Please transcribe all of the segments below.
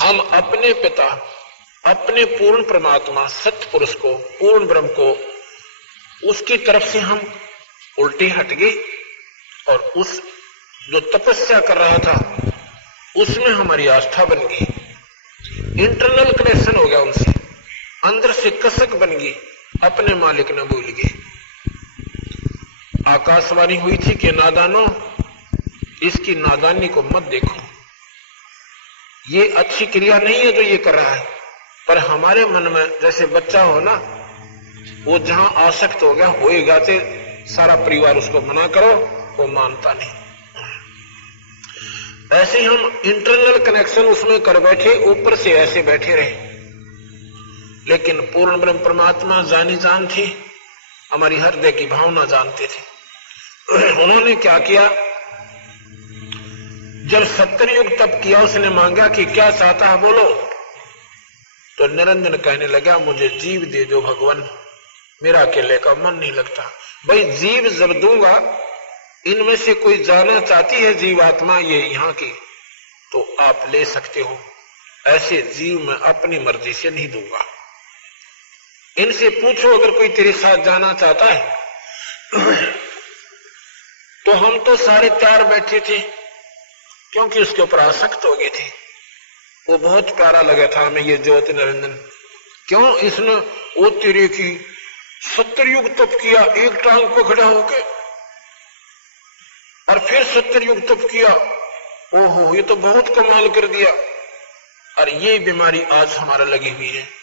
हम अपने पिता, अपने पूर्ण परमात्मा सत्य पुरुष को, पूर्ण ब्रह्म को, उसकी तरफ से हम उल्टे हट गए और उस जो तपस्या कर रहा था उसमें हमारी आस्था बन गई, इंटरनल कनेक्शन हो गया उनसे, अंदर से कसक बन गई, अपने मालिक न भूल गए। आकाशवाणी हुई थी कि नादानो, इसकी नादानी को मत देखो, ये अच्छी क्रिया नहीं है जो ये कर रहा है। पर हमारे मन में जैसे बच्चा हो ना, वो जहां आसक्त हो गया, होए गाते सारा परिवार उसको मना करो, वो मानता नहीं। ऐसे हम इंटरनल कनेक्शन उसमें कर बैठे, ऊपर से ऐसे बैठे रहे। लेकिन पूर्ण ब्रह्म परमात्मा जानी जान थी, हमारी हृदय की भावना जानते थे। उन्होंने क्या किया, जब 70 युग तप किया, उसने मांगा कि क्या चाहता है बोलो, तो निरंजन कहने लगा मुझे जीव दे दो भगवान, मेरा अकेले का मन नहीं लगता। भाई जीव जब दूंगा, इनमें से कोई जाना चाहती है जीवात्मा ये यहाँ की, तो आप ले सकते हो, ऐसे जीव मैं अपनी मर्जी से नहीं दूंगा। इनसे पूछो अगर कोई तेरे साथ जाना चाहता है। तो हम तो सारे तैयार बैठे थे, क्योंकि उसके ऊपर आसक्त हो गए थे। वो बहुत प्यारा लगा था हमें ये ज्योति निरंजन। क्यों इसने वो तेरे की 70 युग तप किया, एक टांग को खड़ा होके, और फिर 70 युग तप किया, ओहो ये तो बहुत कमाल कर दिया। और ये बीमारी आज हमारा लगी हुई है।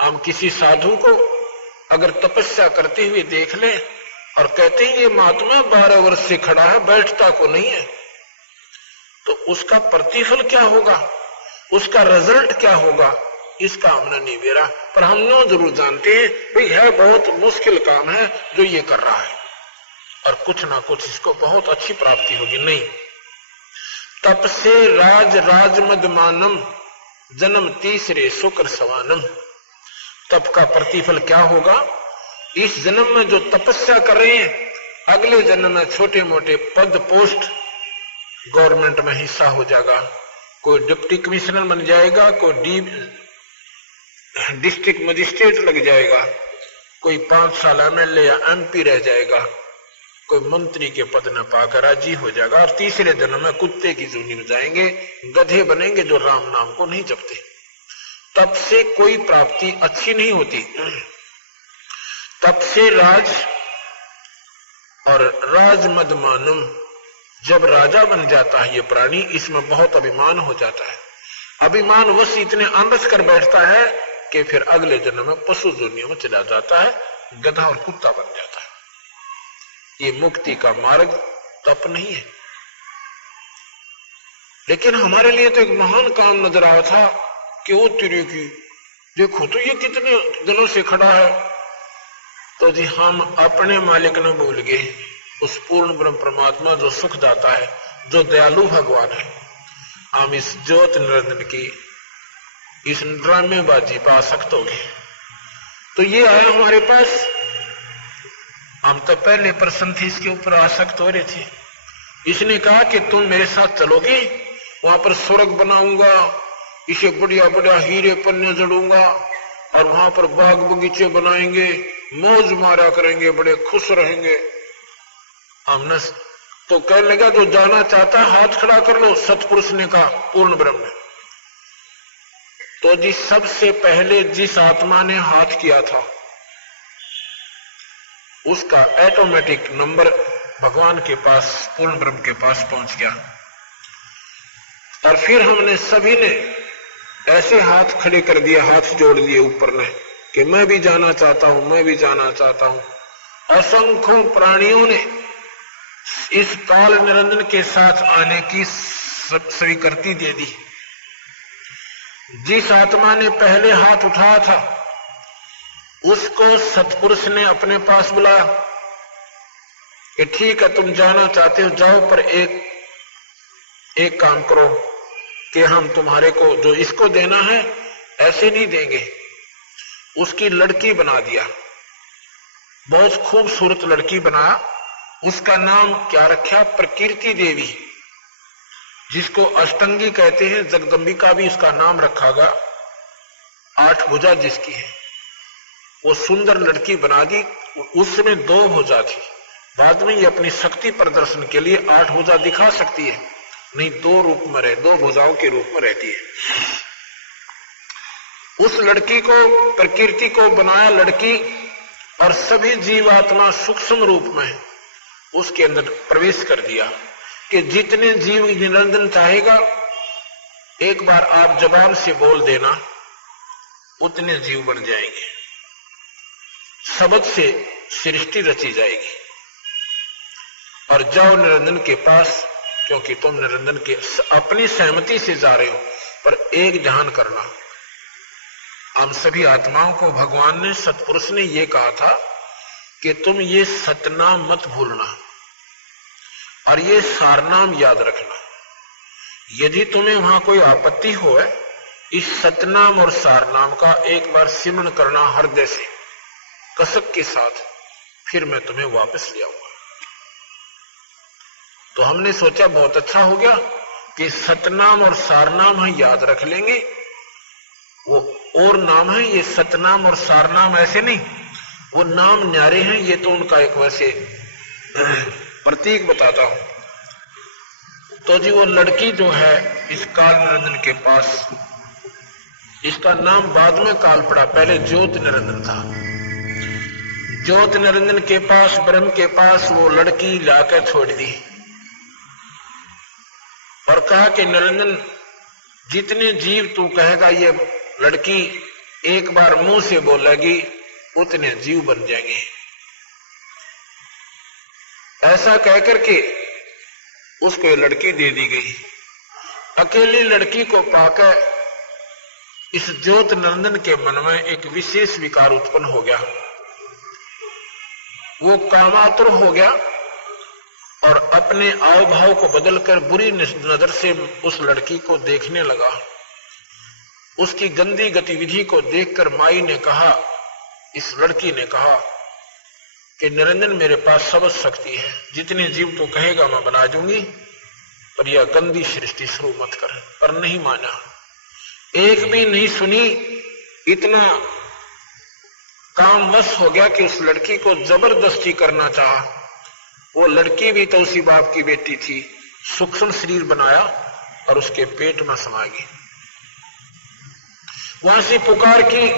हम किसी साधु को अगर तपस्या करते हुए देख लें और कहते हैं ये महात्मा 12 वर्ष से खड़ा है, बैठता को नहीं है, तो उसका प्रतिफल क्या होगा, उसका रिजल्ट क्या होगा, इसका हमने नहीं बेरा। पर हम न जरूर जानते हैं भाई है बहुत मुश्किल काम है जो ये कर रहा है, और कुछ ना कुछ इसको बहुत अच्छी प्राप्ति होगी। नहीं, तप से राज राजमदमानम, जन्म तीसरे शुक्र सवानम। तप का प्रतिफल क्या होगा, इस जन्म में जो तपस्या कर रहे हैं, अगले जन्म में छोटे मोटे पद पोस्ट गवर्नमेंट में हिस्सा हो जाएगा। कोई डिप्टी कमिश्नर बन जाएगा, कोई डिस्ट्रिक्ट मजिस्ट्रेट लग जाएगा, कोई 5 साल एमएलए या एमपी रह जाएगा, कोई मंत्री के पद न पाकर राजी हो जाएगा, और तीसरे जन्म में कुत्ते की जूनी में जाएंगे, गधे बनेंगे जो राम नाम को नहीं जपते। तप से कोई प्राप्ति अच्छी नहीं होती। तप से राज और राजमदमानम, जब राजा बन जाता है ये प्राणी, इसमें बहुत अभिमान हो जाता है। अभिमान वश इतने आंदस कर बैठता है कि फिर अगले जन्म में पशु दुनिया में चला जाता है, गधा और कुत्ता बन जाता है। ये मुक्ति का मार्ग तप नहीं है। लेकिन हमारे लिए तो एक महान काम नजर आया था कि वो तेरे की देखो तो ये कितने दिनों से खड़ा है। तो जी हम अपने मालिक न भूल गए, उस पूर्ण ब्रह्म परमात्मा जो सुखदाता है, जो दयालु भगवान है। हम इस ज्योति निरंजन की इस ड्रामेबाजी पर आसक्त हो गए। तो ये आया हमारे पास, हम तो पहले प्रसन्न थे, इसके ऊपर आसक्त हो रहे थे। इसने कहा कि तुम मेरे साथ चलोगे, वहां पर स्वर्ग बनाऊंगा, इसे बढ़िया बढ़िया हीरे पन्ने जड़ूंगा, और वहां पर बाग बगीचे बनाएंगे, मौज मारा करेंगे, बड़े खुश रहेंगे। हमने तो कहने लगा जो जाना चाहता है हाथ खड़ा कर लो, सतपुरुष ने कहा पूर्ण ब्रह्म ने। तो जी सबसे पहले जिस आत्मा ने हाथ किया था उसका ऑटोमेटिक नंबर भगवान के पास, पूर्ण ब्रह्म के पास पहुंच गया। और फिर हमने सभी ने ऐसे हाथ खड़े कर दिए, हाथ जोड़ लिए ऊपर ने कि मैं भी जाना चाहता हूं, मैं भी जाना चाहता हूं। असंख्यों प्राणियों ने इस काल निरंजन के साथ आने की स्वीकृति दे दी। जिस आत्मा ने पहले हाथ उठाया था उसको सतपुरुष ने अपने पास बुलाया कि ठीक है तुम जाना चाहते हो जाओ, पर एक काम करो कि हम तुम्हारे को जो इसको देना है ऐसे नहीं देंगे। उसकी लड़की बना दिया, बहुत खूबसूरत लड़की बनाया। उसका नाम क्या रखा, प्रकृति देवी। जिसको अष्टंगी कहते हैं। जगदम्बिका भी इसका नाम रखा गया, 8 भुजा जिसकी है। वो सुंदर लड़की बना दी। उस समय 2 भुजा थी, बाद में ये अपनी शक्ति प्रदर्शन के लिए 8 भुजा दिखा सकती है, नहीं 2 रूप में रहे, 2 भुजाओं के रूप में रहती है। उस लड़की को, प्रकृति को बनाया लड़की, और सभी जीवात्मा सूक्ष्म रूप में उसके अंदर प्रवेश कर दिया कि जितने जीव निरंजन चाहेगा, एक बार आप जबान से बोल देना, उतने जीव बन जाएंगे। शब्द से सृष्टि रची जाएगी। और जाओ निरंजन के पास, क्योंकि तुम निरंजन के अपनी सहमति से जा रहे हो, पर एक ध्यान करना, हम सभी आत्माओं को भगवान ने, सतपुरुष ने यह कहा था कि तुम ये सतनाम मत भूलना और ये सारनाम याद रखना। यदि तुम्हें वहां कोई आपत्ति हो, इस सतनाम और सारनाम का एक बार सिमरण करना हृदय से कसक के साथ, फिर मैं तुम्हें वापस ले आऊंगा। तो हमने सोचा बहुत अच्छा हो गया कि सतनाम और सारनाम है, याद रख लेंगे। वो और नाम है, ये सतनाम और सारनाम ऐसे नहीं, वो नाम न्यारे हैं, ये तो उनका एक वैसे प्रतीक बताता हूं। तो जी वो लड़की जो है इस काल निरंजन के पास, इसका नाम बाद में काल पड़ा, पहले ज्योत निरंजन था। ज्योत निरंजन के पास, ब्रह्म के पास वो लड़की लाकर छोड़ दी और कहा कि निरंजन, जितने जीव तू कहेगा, ये लड़की एक बार मुंह से बोलेगी, उतने जीव बन जाएंगे। ऐसा कहकर के उसको लड़की दे दी गई। अकेली लड़की को पाकर इस ज्योत निरंजन के मन में एक विशेष विकार उत्पन्न हो गया। वो कामातुर हो गया और अपने आव भाव को बदलकर बुरी नजर से उस लड़की को देखने लगा। उसकी गंदी गतिविधि को देखकर माई ने कहा, इस लड़की ने कहा कि निरंजन, मेरे पास सब शक्ति है, जितने जीव तो कहेगा मैं बना दूंगी, पर यह गंदी सृष्टि शुरू मत कर। पर नहीं माना, एक भी नहीं सुनी। इतना कामवश हो गया कि उस लड़की को जबरदस्ती करना चाहा। वो लड़की भी तो उसी बाप की बेटी थी, सूक्ष्म शरीर बनाया और उसके पेट में समा गई। वहां से पुकार की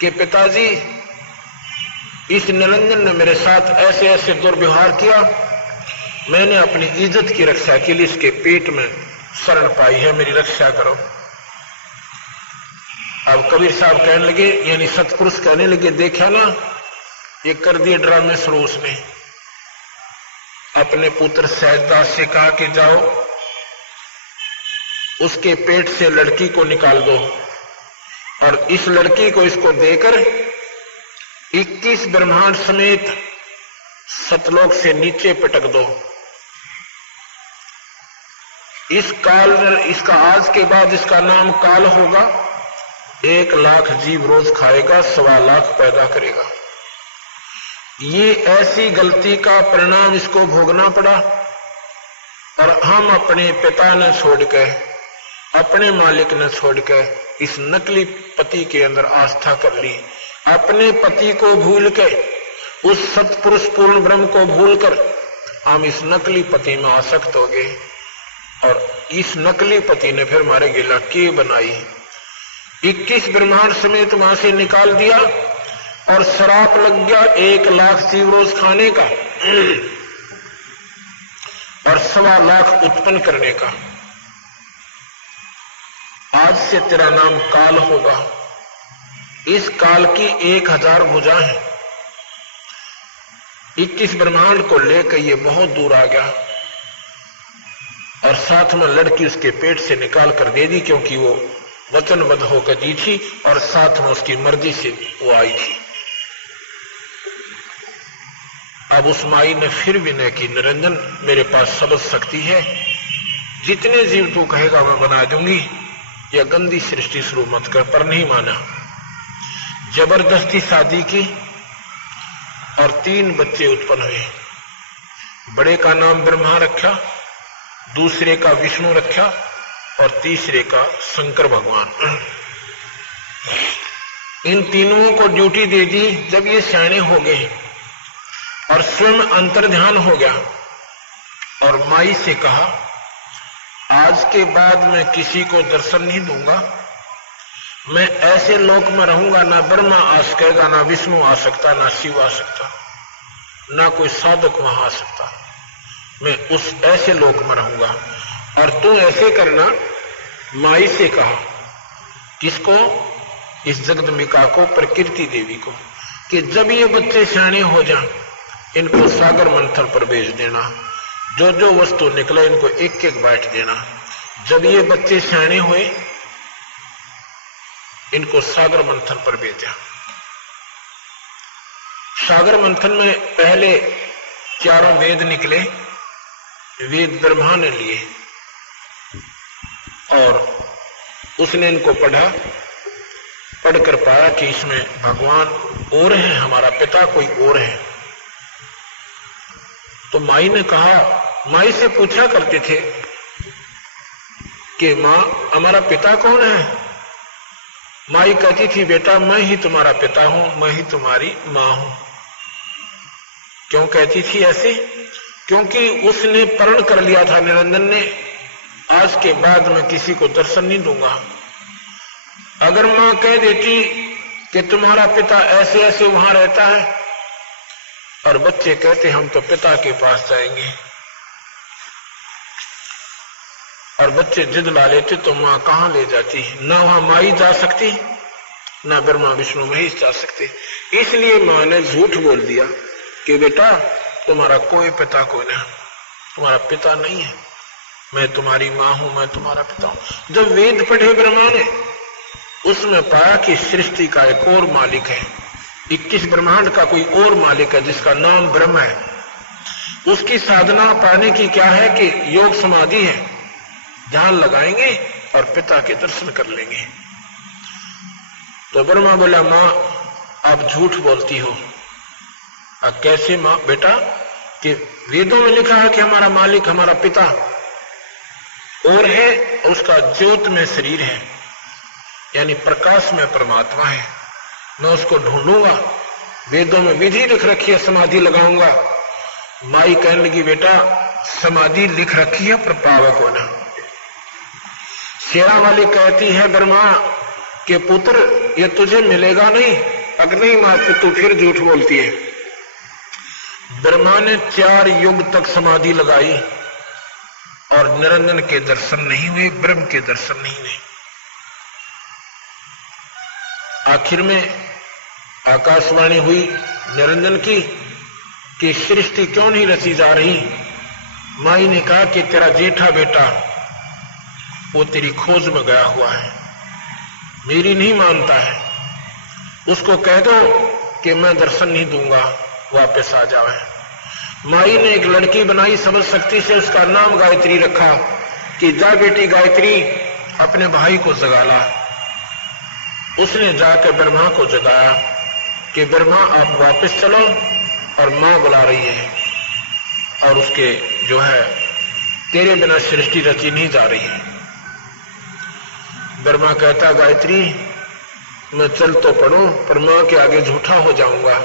कि पिताजी, इस निरंजन ने मेरे साथ ऐसे ऐसे दुर्व्यवहार किया, मैंने अपनी इज्जत की रक्षा के लिए इसके पेट में शरण पाई है, मेरी रक्षा करो। अब कबीर साहब कहने लगे, यानी सतपुरुष कहने लगे, देखा ना, ये कर दिए ड्रामे शुरू। उसने अपने पुत्र सहजदास से कहा कि जाओ उसके पेट से लड़की को निकाल दो और इस लड़की को इसको देकर 21 ब्रह्मांड समेत सतलोक से नीचे पटक दो। इस काल, इसका आज के बाद इसका नाम काल होगा। 1 लाख जीव रोज खाएगा, 1.25 लाख पैदा करेगा। ये ऐसी गलती का परिणाम इसको भोगना पड़ा और हम अपने पिता ने छोड़कर, अपने मालिक ने छोड़कर इस नकली पति के अंदर आस्था कर ली। अपने पति को भूल के, उस सतपुरुष पूर्ण ब्रह्म को भूलकर हम इस नकली पति में आसक्त हो गए और इस नकली पति ने फिर हमारे गिला के बनाई। 21 ब्रह्मांड समेत वहां से निकाल दिया और श्राप लग गया 1 लाख जीव रोज खाने का और 1.25 लाख उत्पन्न करने का। आज से तेरा नाम काल होगा। इस काल की 1000 भुजा है। 21 ब्रह्मांड को लेकर ये बहुत दूर आ गया और साथ में लड़की उसके पेट से निकाल कर दे दी, क्योंकि वो वचनबद्ध होकर दी थी और साथ में उसकी मर्जी से वो आई थी। अब उस माई ने फिर विनय की, निरंजन, मेरे पास सब शक्ति है, जितने जीव तू कहेगा मैं बना दूंगी, यह गंदी सृष्टि शुरू मत कर। पर नहीं माना। जबरदस्ती शादी की और 3 बच्चे उत्पन्न हुए। बड़े का नाम ब्रह्मा रखा, दूसरे का विष्णु रक्षा और तीसरे का शंकर भगवान। इन तीनों को ड्यूटी दे दी। जब ये सियाने हो गए और स्वयं अंतर्ध्यान हो गया और माई से कहा, आज के बाद मैं किसी को दर्शन नहीं दूंगा, मैं ऐसे लोक में रहूंगा, ना ब्रह्मा आ सकेगा, ना विष्णु आ सकता, ना शिव आ सकता, ना कोई साधक वहां आ सकता, मैं उस ऐसे लोक में रहूंगा। और तू ऐसे करना, माई से कहा। किसको? इस जगदम्बिका को, प्रकृति देवी को, कि जब ये बच्चे सियाने हो जाएं, इनको सागर मंथन पर भेज देना, जो जो वस्तु निकले इनको एक एक बांट देना। जब ये बच्चे सियाने हुए, इनको सागर मंथन पर भेजा। सागर मंथन में पहले चारों वेद निकले, वेद ब्रह्मा ने लिए और उसने इनको पढ़ा, पढ़कर पाया कि इसमें भगवान और है, हमारा पिता कोई और है। तो माई ने कहा, माई से पूछा करते थे कि माँ हमारा पिता कौन है? माई कहती थी, बेटा मैं ही तुम्हारा पिता हूं, मैं ही तुम्हारी मां हूं। क्यों कहती थी ऐसे? क्योंकि उसने प्रण कर लिया था निरंजन ने, आज के बाद मैं किसी को दर्शन नहीं दूंगा। अगर मां कह देती कि तुम्हारा पिता ऐसे ऐसे वहां रहता है और बच्चे कहते हम तो पिता के पास जाएंगे, और बच्चे जिद ला लेते, तो मां कहां ले जाती? ना वहां माई जा सकती, ना ब्रह्मा विष्णु महेश जा सकते। इसलिए मां ने झूठ बोल दिया कि बेटा तुम्हारा कोई पिता कोई नहीं, तुम्हारा पिता नहीं है, मैं तुम्हारी मां हूं, मैं तुम्हारा पिता हूं। जब वेद पढ़े ब्रह्मा ने, उसमें पाया कि सृष्टि का एक और मालिक है, 21 ब्रह्मांड का कोई और मालिक है जिसका नाम ब्रह्म है। उसकी साधना पाने की क्या है कि योग समाधि है, ध्यान लगाएंगे और पिता के दर्शन कर लेंगे। तो ब्रह्मा बोला, मां आप झूठ बोलती हो। कैसे मां? बेटा कि वेदों में लिखा है कि हमारा मालिक हमारा पिता और है, उसका ज्योत में शरीर है, यानी प्रकाश में परमात्मा है, मैं उसको ढूंढूंगा, वेदों में विधि लिख रखी है, समाधि लगाऊंगा। माई कहने लगी, बेटा समाधि लिख रखी है पर पावक होना। शेरा वाली कहती है ब्रह्मा के पुत्र ये तुझे मिलेगा नहीं। अग्नि मां तू फिर झूठ बोलती है। ब्रह्मा ने 4 युग तक समाधि लगाई और निरंजन के दर्शन नहीं हुए, ब्रह्म के दर्शन नहीं हुए। आखिर में आकाशवाणी हुई निरंजन की कि सृष्टि क्यों नहीं रची जा रही। माई ने कहा कि तेरा जेठा बेटा वो तेरी खोज में गया हुआ है, मेरी नहीं मानता है, उसको कह दो कि मैं दर्शन नहीं दूंगा, वापस आ जाए। माई ने एक लड़की बनाई समझ शक्ति से, उसका नाम गायत्री रखा कि जा बेटी गायत्री अपने भाई को जगा ला। उसने जाकर ब्रह्मा को जगाया कि ब्रह्मा आप वापस चलो और मां बुला रही है और उसके जो है तेरे बिना सृष्टि रची नहीं जा रही है। ब्रह्मा कहता, गायत्री मैं चल तो पड़ूं पर मां के आगे झूठा हो जाऊंगा।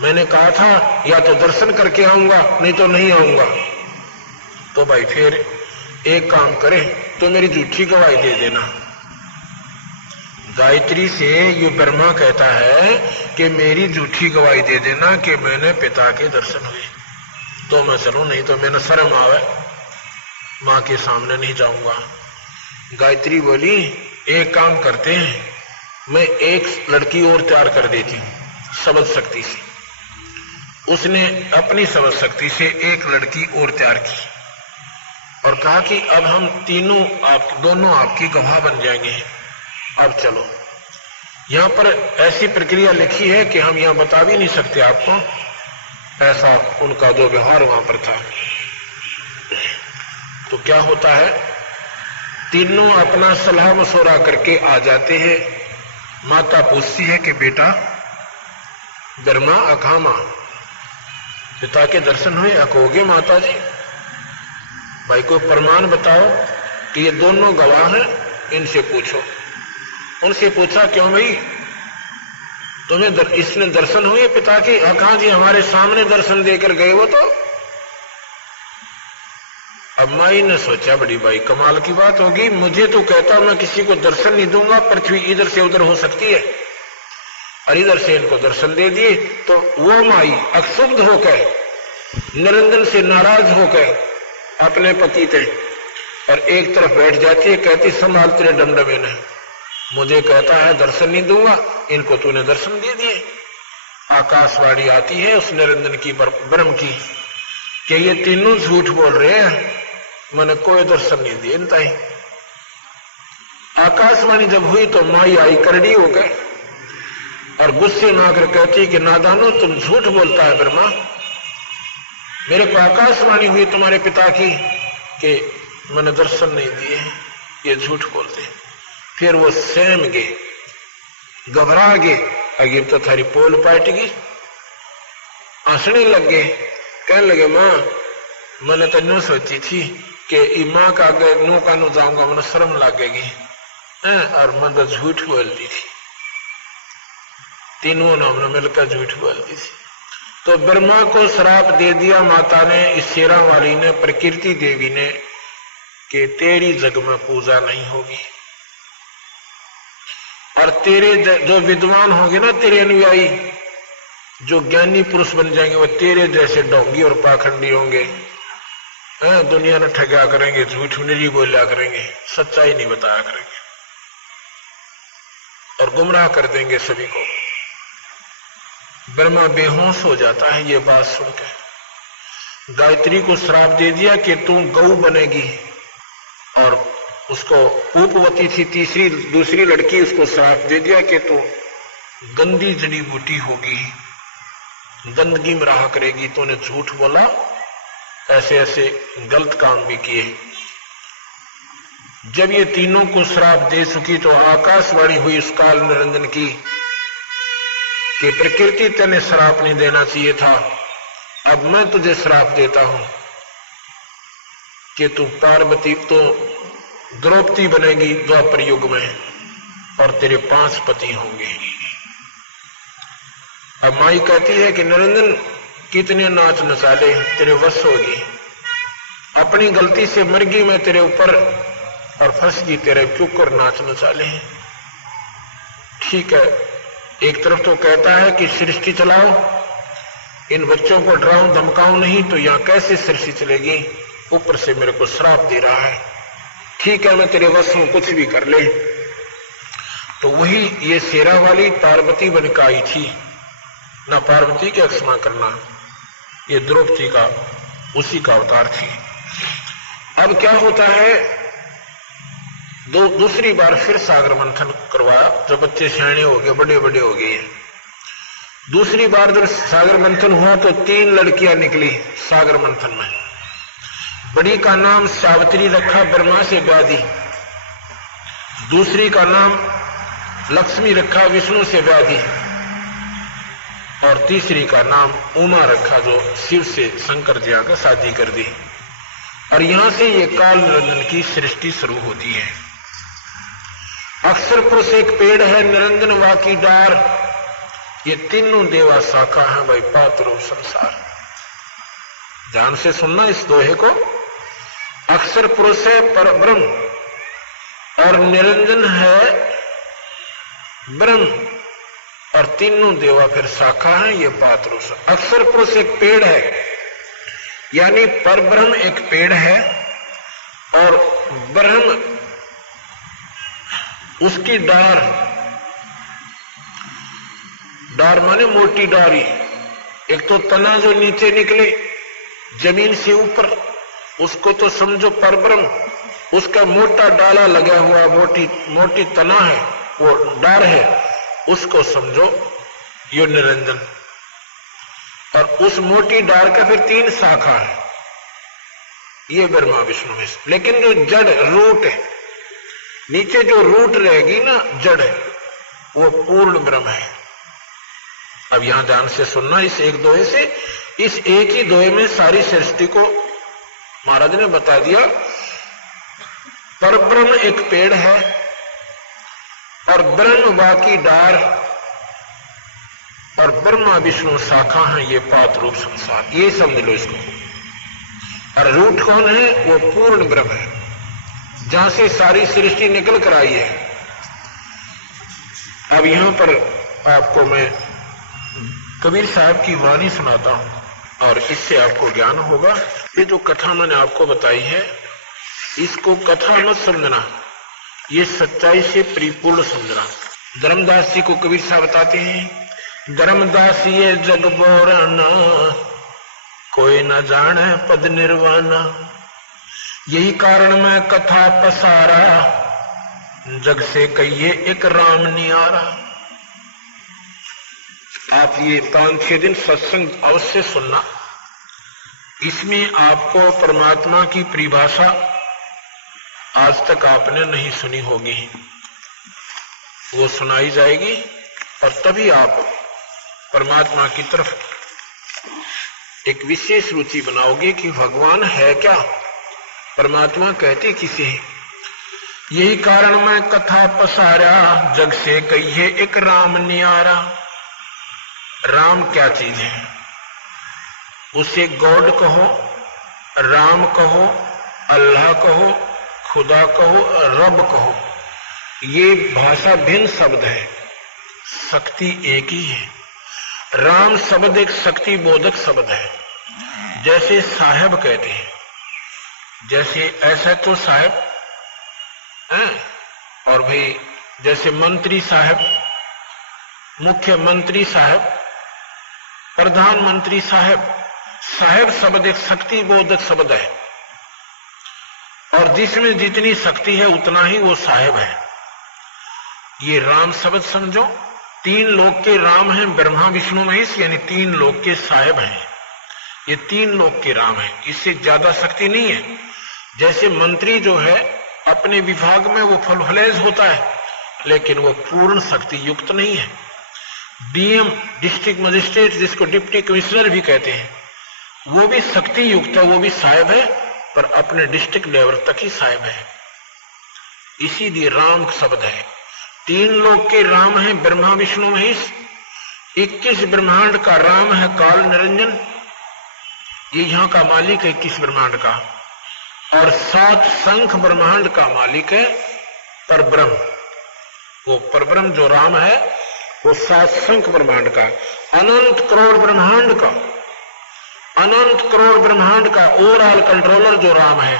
मैंने कहा था या तो दर्शन करके आऊंगा नहीं तो नहीं आऊंगा। तो भाई फिर एक काम करे, तो मेरी झूठी गवाही दे देना। गायत्री से ये ब्रह्मा कहता है कि मेरी झूठी गवाही दे देना कि मैंने पिता के दर्शन हुए, तो मैं चलूं, नहीं तो मैंने शर्म आवे, मां के सामने नहीं जाऊंगा। गायत्री बोली, एक काम करते हैं, मैं एक लड़की और तैयार कर देती हूं समझ शक्ति से। उसने अपनी समझ शक्ति से एक लड़की और तैयार की और कहा कि अब हम तीनों दोनों आपकी गवाह बन जाएंगे, अब चलो। यहां पर ऐसी प्रक्रिया लिखी है कि हम यहां बता भी नहीं सकते आपको, ऐसा उनका जो व्यवहार वहां पर था। तो क्या होता है, तीनों अपना सलाह मशवरा करके आ जाते हैं। माता पूछती है कि बेटा ब्रह्मा अखामा पिता के दर्शन हुए? अकोगे माता जी? भाई कोई प्रमाण बताओ कि ये दोनों गवाह हैं, इनसे पूछो। उनसे पूछा, क्यों भाई तुम्हें इसने दर्शन हुए पिता के? कहा जी हमारे सामने दर्शन देकर गए वो तो। अब माई ने सोचा, बड़ी भाई कमाल की बात होगी, मुझे तो कहता मैं किसी को दर्शन नहीं दूंगा, पृथ्वी इधर से उधर हो सकती है, और इधर से इनको दर्शन दे दिए। तो वो माई अक्षुब्ध होकर, निरंजन से नाराज होकर अपने पति थे और एक तरफ बैठ जाती है, कहती संभाल तेरे डमडमे ने, मुझे कहता है दर्शन नहीं दूंगा, इनको तूने दर्शन दे दिए। आकाशवाणी आती है उस निरंजन की, ब्रह्म की, कि ये तीनों झूठ बोल रहे हैं, मैंने कोई दर्शन नहीं दिए इनता ही। आकाशवाणी जब हुई तो माई आई करड़ी हो गए और गुस्से में आकर कहती कि नादानो तुम झूठ बोलता है ब्रह्मा, मेरे को आकाशवाणी हुई तुम्हारे पिता की कि मैंने दर्शन नहीं दिए, ये झूठ बोलते। फिर वो सहम गए, घबरा गए, अगे तो थारी पोल पाट गई, हंसने लग गए, कहने लगे मां मैंने तो नो सोची थी कि मां का आगे नो का नो जाऊंगा, मैंने शर्म लगेगी, और मैं तो झूठ बोल दी थी, तीनों ने हमने मिलकर झूठ बोल दी थी। तो ब्रह्मा को श्राप दे दिया माता ने, इस शेरा वाली ने, प्रकृति देवी ने, कि तेरी जग में पूजा नहीं होगी, और तेरे जो विद्वान होंगे ना, तेरे अनुयायी जो ज्ञानी पुरुष बन जाएंगे, वो तेरे जैसे डोंगी और पाखंडी होंगे, दुनिया ने ठगा करेंगे, झूठ निरी बोला करेंगे, सच्चाई नहीं बताया करेंगे और गुमराह कर देंगे सभी को। ब्रह्मा बेहोश हो जाता है ये बात सुनकर। गायत्री को श्राप दे दिया कि तू गौ बनेगी, और उसको पूपवती थी दूसरी लड़की, उसको श्राप दे दिया कि तू गंदी जड़ी बूटी होगी, गंदगी में रहा करेगी, तूने झूठ बोला, ऐसे ऐसे गलत काम भी किए। जब ये तीनों को श्राप दे चुकी तो आकाशवाणी हुई उस काल निरंजन की कि प्रकृति तेने श्राप नहीं देना चाहिए था, अब मैं तुझे श्राप देता हूं कि तू पार्वती तो द्रौपदी बनेगी द्वापर युग में, और तेरे 5 पति होंगे। अब माई कहती है कि निरंजन कितने नाच नचाले, तेरे वश होगी, अपनी गलती से मर गई मैं तेरे ऊपर और फंस गई तेरे चुकर नाच नचाले। ठीक है, एक तरफ तो कहता है कि सृष्टि चलाओ, इन बच्चों को डराऊं धमकाऊं नहीं तो यहां कैसे सृष्टि चलेगी, ऊपर से मेरे को श्राप दे रहा है, ठीक है मैं तेरे वश हूं, कुछ भी कर ले। तो वही ये शेरा वाली पार्वती बनकर आई थी, ना पार्वती के क्षमा करना, ये द्रौपदी का उसी का अवतार थी। अब क्या होता है, दूसरी बार फिर सागर मंथन करवाया, जब बच्चे सियाने हो गए, बड़े बड़े हो गए। दूसरी बार जब सागर मंथन हुआ तो 3 लड़कियां निकली सागर मंथन में। बड़ी का नाम सावित्री रखा, ब्रह्मा से ब्याह दी। दूसरी का नाम लक्ष्मी रखा, विष्णु से ब्याह दी। और तीसरी का नाम उमा रखा, जो शिव से शंकर जी आकर शादी कर दी। और यहां से ये काल निरंजन की सृष्टि शुरू होती है। अक्षर पुरुष एक पेड़ है, निरंजन वा की डार, ये तीनों देवा शाखा है भाई, पात्रो संसार। ध्यान से सुनना इस दोहे को। अक्षर पुरुष है पर ब्रह्म, और निरंजन है ब्रह्म, और तीनों देवा फिर शाखा है, ये पात्रो। अक्षर पुरुष एक पेड़ है, यानी पर ब्रह्म एक पेड़ है, और ब्रह्म उसकी डार, डार माने मोटी डारी। एक तो तना जो नीचे निकले जमीन से ऊपर, उसको तो समझो पर ब्रह्म, उसका मोटा डाला लगा हुआ, मोटी मोटी तना है, वो डार है, उसको समझो यो निरंजन। और उस मोटी डार का फिर 3 शाखा है, ये ब्रह्मा विष्णु में। लेकिन जो जड़ रूट है, नीचे जो रूट रहेगी ना जड़, वो पूर्ण ब्रह्म है। अब यहां ध्यान से सुनना, इस एक दोहे से, इस एक ही दोहे में सारी सृष्टि को महाराज ने बता दिया परब्रह्म एक पेड़ है और ब्रह्म बाकी डार और ब्रह्मा विष्णु शाखा है, ये पात रूप संसार, ये समझ लो इसको। और रूट कौन है? वो पूर्ण ब्रह्म है, जहां से सारी सृष्टि निकल कर आई है। अब यहां पर आपको मैं कबीर साहब की वाणी सुनाता हूं और इससे आपको ज्ञान होगा। ये जो कथा मैंने आपको बताई है, इसको कथा मत समझना, ये सच्चाई से परिपूर्ण समझना। धर्मदास जी को कबीर साहब बताते हैं, धर्मदास ये जग बोराना, कोई न जाने पद निर्वाणा, यही कारण मैं कथा पसारा, जग से कहिए एक राम नियारा। आप ये 5-6 दिन सत्संग अवश्य सुनना, इसमें आपको परमात्मा की परिभाषा आज तक आपने नहीं सुनी होगी, वो सुनाई जाएगी और तभी आप परमात्मा की तरफ एक विशेष रुचि बनाओगे कि भगवान है क्या, परमात्मा कहते किसे है। यही कारण मैं कथा पसारा, जग से कहिए एक राम नियारा। राम क्या चीज है? उसे गॉड कहो, राम कहो, अल्लाह कहो, खुदा कहो, रब कहो, ये भाषा भिन्न शब्द है, शक्ति एक ही है। राम शब्द एक शक्ति बोधक शब्द है। जैसे साहेब कहते हैं, जैसे ऐसा तो साहेब है, और भाई जैसे मंत्री साहब, मुख्यमंत्री साहब, प्रधानमंत्री साहब, साहेब शब्द एक शक्ति बोधक शब्द है और जिसमें जितनी शक्ति है उतना ही वो साहेब है। ये राम शब्द समझो, 3 लोक के राम हैं, ब्रह्मा विष्णु महेश, यानी 3 लोक के साहेब हैं, ये 3 लोक के राम हैं, इससे ज्यादा शक्ति नहीं है। जैसे मंत्री जो है अपने विभाग में वो फुलफलेज होता है, लेकिन वो पूर्ण शक्ति युक्त नहीं है। डीएम डिस्ट्रिक्ट मजिस्ट्रेट, जिसको डिप्टी कमिश्नर भी कहते हैं, वो भी शक्ति युक्त है, वो भी साहेब है, पर अपने डिस्ट्रिक्ट लेवल तक ही साहेब है। इसीलिए राम शब्द है। 3 लोक के राम है ब्रह्मा विष्णु महेश, 21 ब्रह्मांड का राम है काल निरंजन, ये यहां का मालिक है 21 ब्रह्मांड का, और 7 शंख ब्रह्मांड का मालिक है परब्रह्म। वो परब्रह्म जो राम है वो 7 शंख ब्रह्मांड का, अनंत करोड़ ब्रह्मांड का, अनंत करोड़ ब्रह्मांड का ओवरऑल कंट्रोलर जो राम है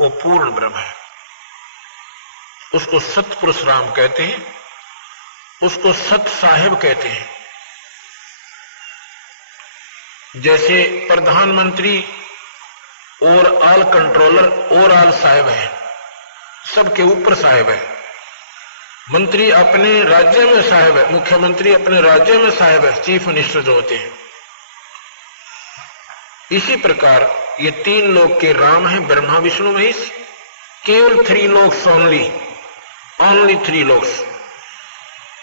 वो पूर्ण ब्रह्म है। उसको सतपुरुष राम कहते हैं, उसको सत साहेब कहते हैं। जैसे प्रधानमंत्री ओवरऑल कंट्रोलर, ओवरऑल साहेब है, सबके ऊपर साहेब है। मंत्री अपने राज्य में साहेब है, मुख्यमंत्री अपने राज्य में साहेब है, चीफ मिनिस्टर जो होते हैं। इसी प्रकार ये 3 लोक के राम हैं ब्रह्मा विष्णु महेश, केवल 3 लोक्स ओनली, ओनली 3 लोक्स।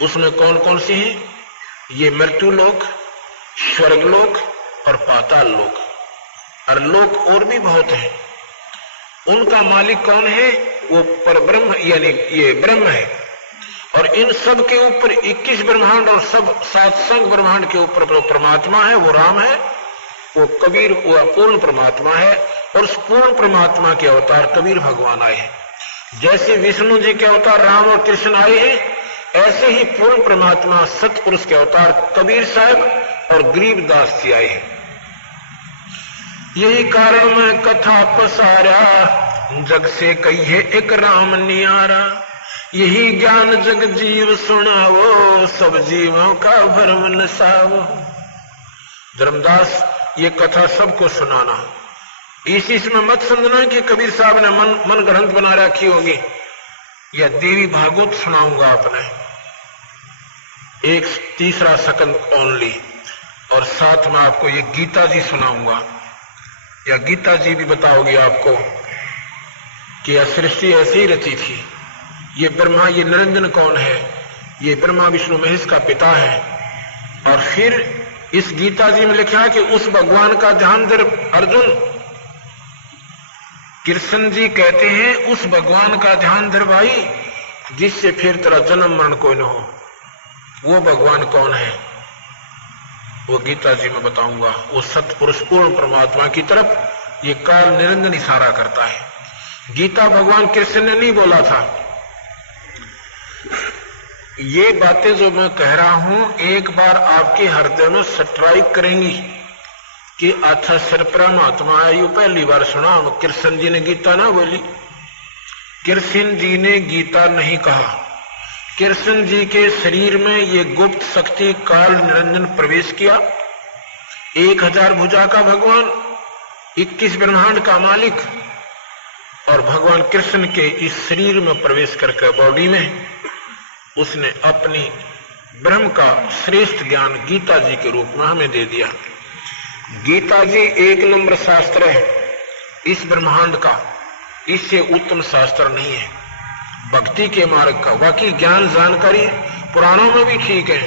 उसमें कौन कौन से हैं? ये मृत्यु लोक, स्वर्ग लोक और पाताल लोक, और लोक और भी बहुत हैं। उनका मालिक कौन है? वो परब्रह्म यानी ये ब्रह्म है। और इन सब के ऊपर 21 ब्रह्मांड और सब 7 शंख ब्रह्मांड के ऊपर जो परमात्मा है वो राम है, वो कबीर, वो पूर्ण परमात्मा है। और उस पूर्ण परमात्मा के अवतार कबीर भगवान आए हैं। जैसे विष्णु जी के अवतार राम और कृष्ण आए हैं, ऐसे ही पूर्ण परमात्मा सतपुरुष के अवतार कबीर साहब और गरीबदास जी आए हैं। यही कारण मैं कथा पसारा, जग से कहिए एक राम नियारा। यही ज्ञान जग जीव सुनावो, सब जीवों का भरम नसावो। धर्मदास ये कथा सबको सुनाना, इसमें मत समझना कि कबीर साहब ने मन ग्रंथ बना रखी होगी, या देवी भागवत सुनाऊंगा आपने, एक तीसरा सेकंड ओनली, और साथ में आपको ये गीता जी सुनाऊंगा, या गीता जी भी बताओगी आपको कि यह सृष्टि ऐसे ही रची थी। ये ब्रह्मा, ये निरंजन कौन है? ये ब्रह्मा विष्णु महेश का पिता है। और फिर इस गीता जी में लिखा है कि उस भगवान का ध्यान जब अर्जुन कृष्ण जी कहते हैं उस भगवान का ध्यान धर भाई जिससे फिर तेरा जन्म मरण कोई न हो। वो भगवान कौन है? वो गीता जी में बताऊंगा। वो सतपुरुष पूर्ण परमात्मा की तरफ ये काल निरंजन इशारा करता है। गीता भगवान कृष्ण ने नहीं बोला था। ये बातें जो मैं कह रहा हूं एक बार आपके हृदय में स्ट्राइक करेंगी कि अच्छा सर परमात्मा है। यू पहली बार सुना। कृष्ण जी ने गीता ना बोली। कृष्ण जी ने गीता नहीं कहा। कृष्ण जी के शरीर में ये गुप्त शक्ति काल निरंजन प्रवेश किया। 1000 भुजा का भगवान, 21 ब्रह्मांड का मालिक, और भगवान कृष्ण के इस शरीर में प्रवेश करके बॉडी में उसने अपनी ब्रह्म का श्रेष्ठ ज्ञान गीता जी के रूप में हमें दे दिया। गीता जी 1 नंबर शास्त्र है इस ब्रह्मांड का। इससे उत्तम शास्त्र नहीं है भक्ति के मार्ग का। बाकी ज्ञान जानकारी पुराणों में भी ठीक है,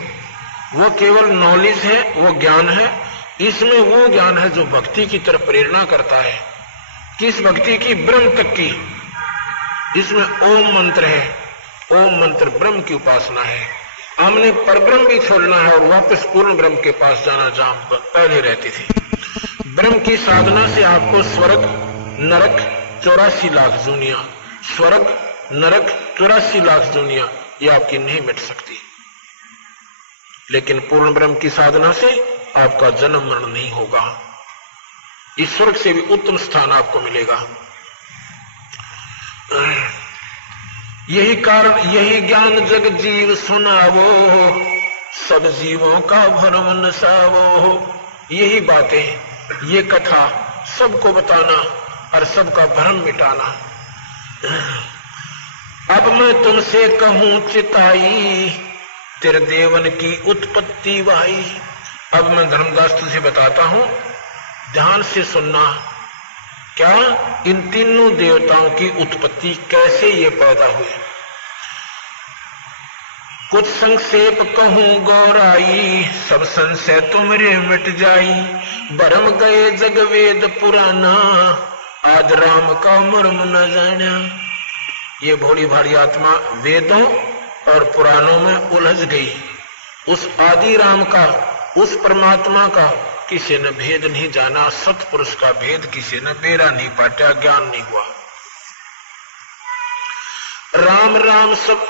वो केवल नॉलेज है, वो ज्ञान है। इसमें वो ज्ञान है जो भक्ति की तरफ प्रेरणा करता है। किस भक्ति की? ब्रह्म तक की। इसमें ओम मंत्र है। ओम मंत्र ब्रह्म की उपासना है। हमने परब्रह्म भी छोड़ना है और वापस पूर्ण ब्रह्म के पास जाना जहां पहले रहती थी। ब्रह्म की साधना से आपको स्वर्ग नरक 84 लाख दुनिया, स्वर्ग नरक 84 लाख दुनिया ये आपकी नहीं मिट सकती। लेकिन पूर्ण ब्रह्म की साधना से आपका जन्म मरण नहीं होगा। इस स्वर्ग से भी उत्तम स्थान आपको मिलेगा। यही कारण, यही ज्ञान जग जीव सुनावो, सब जीवों का भरम नसावो। यही बातें, ये कथा सबको बताना और सबका भ्रम मिटाना। अब मैं तुमसे कहूं चिताई, तेरे देवन की उत्पत्ति वाई। अब मैं धर्मदास तुझे बताता हूं, ध्यान से सुनना। क्या? इन तीनों देवताओं की उत्पत्ति कैसे ये पैदा हुई। कुछ संक्षेप कहूं गौराई, सब संशय तुमरे मिट जाई। भरम गए जग वेद पुराना, आज राम का मर्म न जाना। ये भोली भारी आत्मा वेदों और पुराणों में उलझ गई। उस आदि राम का, उस परमात्मा का किसी ने भेद नहीं जाना। सतपुरुष का भेद किसी ने बेरा नहीं पाटा, ज्ञान नहीं हुआ। राम राम सब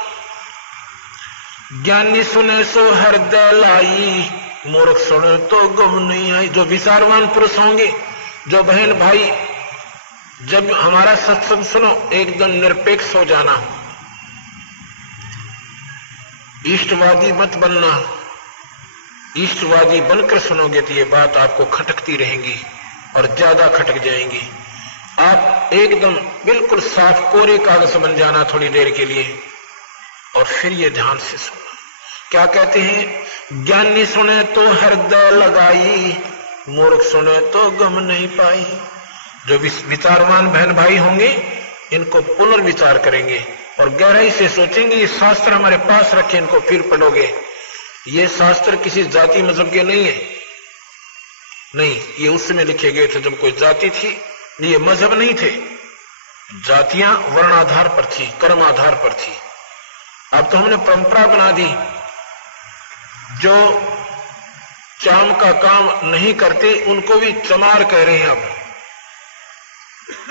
ज्ञानी सुने सो हृदय लाई, मूर्ख सुने तो गम नहीं आई। जो विचारवान पुरुष होंगे, जो बहन भाई, जब हमारा सत्संग सुनो एकदम निरपेक्ष हो जाना, इष्टवादी मत बनना। इष्टवादी बनकर सुनोगे तो ये बात आपको खटकती रहेंगी और ज्यादा खटक जाएंगी। आप एकदम बिल्कुल साफ कोरे कागज बन जाना थोड़ी देर के लिए और फिर ये ध्यान से सुनना। क्या कहते हैं? ज्ञानी सुने तो हृदय लगाई, मूर्ख सुने तो गम नहीं पाई। जो विचारवान बहन भाई होंगे इनको पुनर्विचार करेंगे और गहराई से सोचेंगे। ये शास्त्र हमारे पास रखे, इनको फिर पढ़ोगे। ये शास्त्र किसी जाति मजहब के नहीं है, नहीं, ये उस समय लिखे गए थे जब कोई जाति थी। ये मजहब नहीं थे। जातियां वर्णाधार पर थी, कर्म आधार पर थी। अब तो हमने परंपरा बना दी। जो चाम का काम नहीं करते उनको भी चमार कह रहे हैं। अब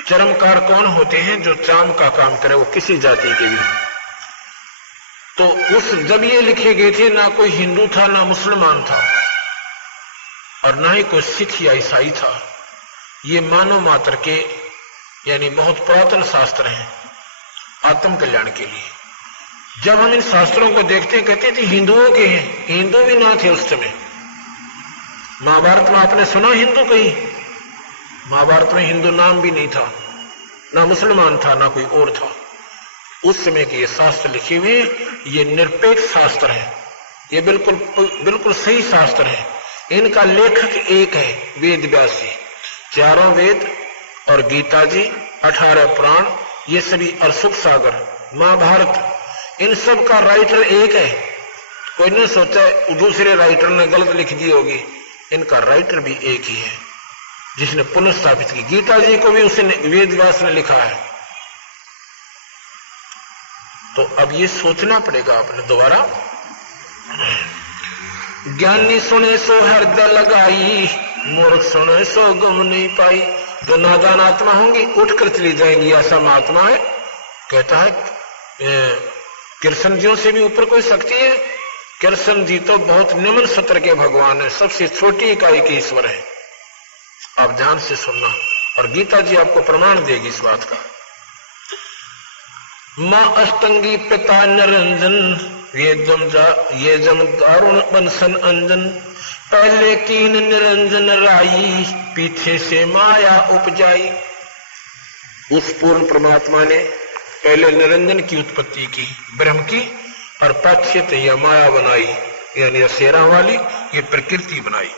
चरमकार कौन होते हैं? जो चाम का काम करे, वो किसी जाति के भी। तो उस जब ये लिखे गए थे ना कोई हिंदू था, ना मुसलमान था, और ना ही कोई सिख या ईसाई था। ये मानव मात्र के यानी बहुत पुरातन शास्त्र हैं आत्म कल्याण के लिए। जब हम इन शास्त्रों को देखते कहते थे हिंदुओं के हैं, हिंदू भी ना थे उस समय। महाभारत में आपने सुना हिंदू कहीं? महाभारत में हिंदू नाम भी नहीं था, ना मुसलमान था, ना कोई और था। उस समय के ये शास्त्र लिखे हुए, ये निरपेक्ष शास्त्र है। ये बिल्कुल सही शास्त्र है। इनका लेखक एक है, वेद व्यास जी। 4 वेद और गीता जी, 18 पुराण, ये सभी, और सुख सागर, महाभारत, इन सब का राइटर एक है। कोई ने सोचा दूसरे राइटर ने गलत लिख दी होगी, इनका राइटर भी एक ही है। जिसने पुनर्स्थापित की। गीता जी को भी उसने वेद व्यास ने लिखा है। तो अब ये सोचना पड़ेगा आपने दोबारा। ज्ञानी सुने सो हृदय लगाई, मूर्ख सुने सो गम नहीं पाई। तो नादान आत्मा होंगी उठकर चली जाएंगी, ऐसा महात्मा है। कहता है कृष्ण जियों से भी ऊपर कोई शक्ति है? कृष्ण जी तो बहुत निम्न सत्र के भगवान है, सबसे छोटी इकाई के ईश्वर है। आप ध्यान से सुनना, और गीता जी आपको प्रमाण देगी इस बात का। मां अष्टंगी पिता निरंजन, ये जम दारुण बंसन अंजन। पहले कीन निरंजन राई, पीछे से माया उपजाई। उस पूर्ण परमात्मा ने पहले निरंजन की उत्पत्ति की, ब्रह्म की, और पश्चात यह माया बनाई, यानी असेरा वाली ये प्रकृति बनाई।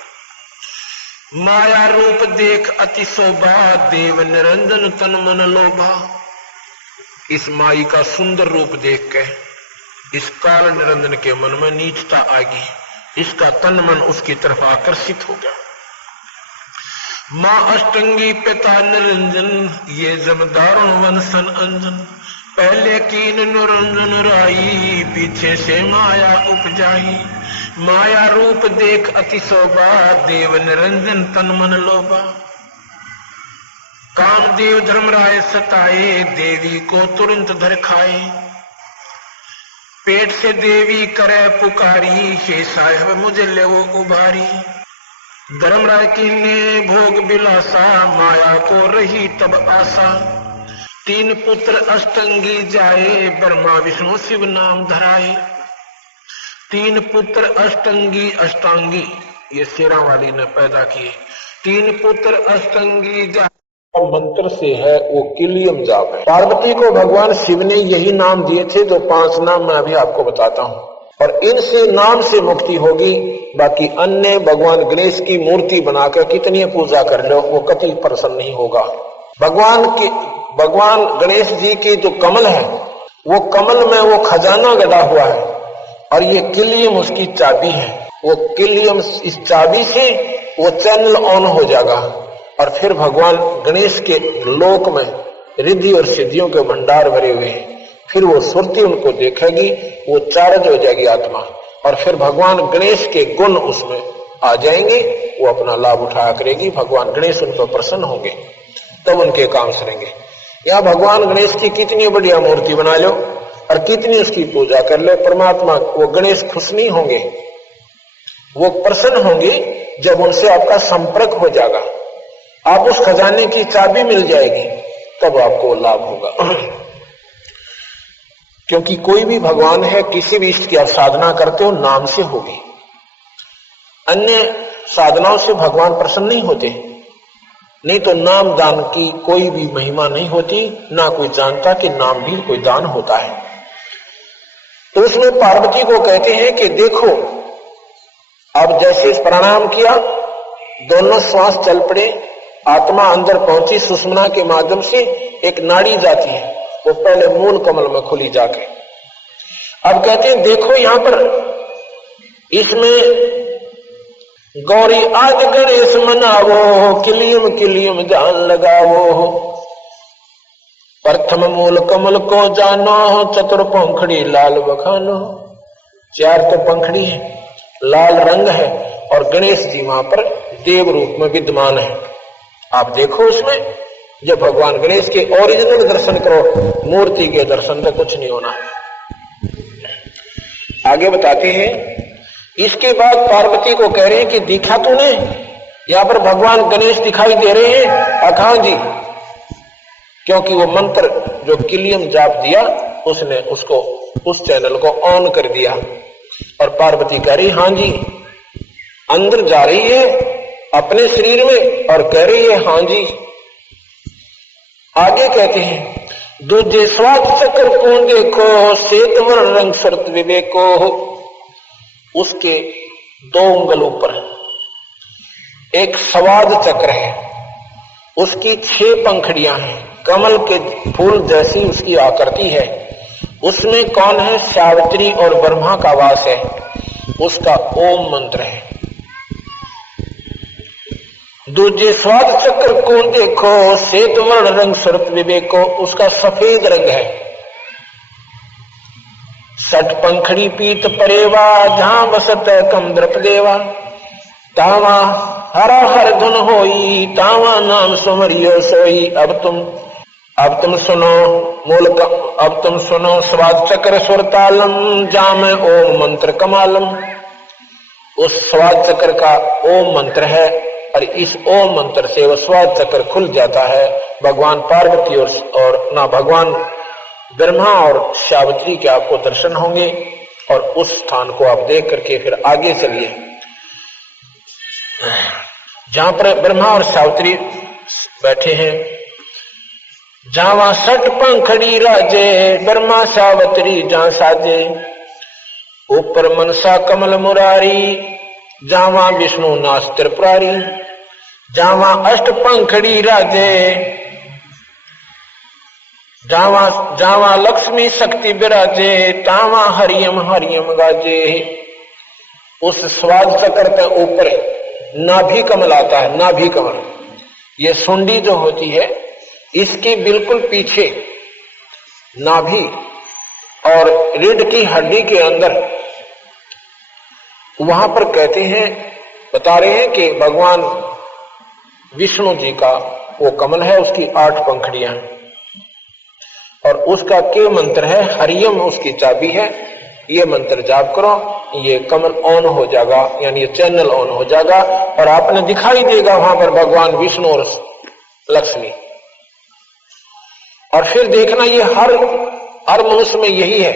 माया रूप देख अति शोभा, देव निरंजन तन मन लोभा। इस माई का सुंदर रूप देख के इस काल निरंजन के मन में नीचता आ गई, इसका तन मन उसकी तरफ आकर्षित हो गया। मां अष्टंगी पिता निरंजन, ये जमदारुण वंशन अंजन। पहले कीन निरंजन राई, पीछे से माया उपजाई। माया रूप देख अति शोभा, देव निरंजन तन मन लोभा। कामदेव धर्मराय सताए, देवी को तुरंत धर खाए। पेट से देवी करे पुकारी, हे साहेब मुझे ले वो उभारी। धर्मराय की ने भोग बिलासा, माया को रही तब आशा। 3 पुत्र अष्टंगी जाए, ब्रह्मा विष्णु शिव नाम धराए। 3 पुत्र अष्टंगी, अष्टांगी ये शेरा वाली ने पैदा किए। 3 पुत्र अष्टंगी जाए मंत्र से है, वो किलियम जाप है। पार्वती को भगवान शिव ने यही नाम दिए थे, जो 5 नाम मैं अभी आपको बताता हूँ, और इनसे नाम से मुक्ति होगी। बाकी अन्य भगवान गणेश की मूर्ति बनाकर कितनी पूजा कर लो, वो कभी प्रसन्न नहीं होगा। भगवान गणेश जी के जो कमल है, वो कमल में वो खजाना गड़ा हुआ है, और ये किलियम उसकी चाबी है। वो किलियम, इस चाबी से वो चैनल ऑन हो जाएगा, और फिर भगवान गणेश के लोक में रिद्धि और सिद्धियों के भंडार भरे हुए हैं। फिर वो सुरती उनको देखेगी, वो चार्ज हो जाएगी आत्मा, और फिर भगवान गणेश के गुण उसमें आ जाएंगे, वो अपना लाभ उठाया करेगी। भगवान गणेश उन पर प्रसन्न होंगे, तब उनके काम सरेंगे। या भगवान गणेश की कितनी बढ़िया मूर्ति बना लो और कितनी उसकी पूजा कर लो, परमात्मा वो गणेश खुश नहीं होंगे, वो प्रसन्न होंगे जब उनसे आपका संपर्क हो जाएगा, आप उस खजाने की चाबी मिल जाएगी, तब आपको लाभ होगा। क्योंकि कोई भी भगवान है, किसी भी इष्ट की आप साधना करते हो नाम से होगी। अन्य साधनाओं से भगवान प्रसन्न नहीं होते, नहीं तो नाम दान की कोई भी महिमा नहीं होती, ना कोई जानता कि नाम भी कोई दान होता है। तो उसमें पार्वती को कहते हैं कि देखो, अब जैसे प्रणाम किया, दोनों श्वास चल पड़े, आत्मा अंदर पहुंची, सुषुम्ना के माध्यम से एक नाड़ी जाती है, वो पहले मूल कमल में खुली जाके। अब कहते हैं देखो यहां पर इसमें गौरी आदि गणेश मनावो, किलियम किलियम जान लगावो। प्रथम मूल कमल को जानो, चतुर पंखड़ी लाल बखानो। 4 तो पंखड़ी है, लाल रंग है, और गणेश जी वहां पर देव रूप में विद्यमान है। आप देखो उसमें, जब भगवान गणेश के ओरिजिनल दर्शन करो, मूर्ति के दर्शन से कुछ नहीं होना। आगे बताते हैं, इसके बाद पार्वती को कह रहे हैं कि दिखा तूने, यहां पर भगवान गणेश दिखाई दे रहे हैं। अखां जी, क्योंकि वो मंत्र जो किलियम जाप दिया, उसने उसको उस चैनल को ऑन कर दिया, और पार्वती कह रही हां जी, अंदर जा रही है अपने शरीर में और कह रही है हां जी। आगे कहते हैं, दूजे स्वाद चक्र को देखो, श्वेतवर रंग शरत विवेको। उसके 2 उंगल ऊपर एक स्वाद चक्र है, उसकी 6 पंखड़ियां हैं, कमल के फूल जैसी उसकी आकृति है। उसमें कौन है? सावित्री और ब्रह्मा का वास है, उसका ओम मंत्र है। दूजे स्वाद चक्र को देखो, श्वेत वर्ण रंग स्वरूप विवेको, उसका सफेद रंग है। सट पंखड़ी पीत परेवा, जहां बसत कम द्रप देवा, तावा हरा हर धुन होई, तावा नाम सुमरियो सोई। अब तुम सुनो मूल का, अब तुम सुनो स्वाद चक्र सुर तालम, जाम ओम मंत्र कमालम। उस स्वाद चक्र का ओम मंत्र है और इस ओम मंत्र से वह स्वाद चक्र खुल जाता है। भगवान पार्वती और ना भगवान ब्रह्मा और सावित्री के आपको दर्शन होंगे और उस स्थान को आप देख करके फिर आगे चलिए जहां पर ब्रह्मा और सावित्री बैठे हैं। जावा सट पंखड़ी राजे, ब्रह्मा सावित्री जहां साजे, ऊपर मनसा कमल मुरारी, जावा विष्णु नाथ त्रिपुरारी। जावा अष्ट पंखड़ी राजे, जावा लक्ष्मी शक्ति विराजे, तावा हरियम हरियम गाजे। उस स्वाद चक्र के ऊपर नाभि कमल आता है। नाभि कमल, ये सुंडी जो होती है इसके बिल्कुल पीछे नाभि और रीढ़ की हड्डी के अंदर, वहां पर कहते हैं, बता रहे हैं कि भगवान विष्णु जी का वो कमल है, उसकी 8 पंखड़ियां हैं और उसका के मंत्र है हरियम, उसकी चाबी है। ये मंत्र जाप करो, ये कमल ऑन हो जाएगा, यानी ये चैनल ऑन हो जाएगा और आपने दिखाई देगा वहां पर भगवान विष्णु और लक्ष्मी। और फिर देखना ये हर मनुष्य में यही है,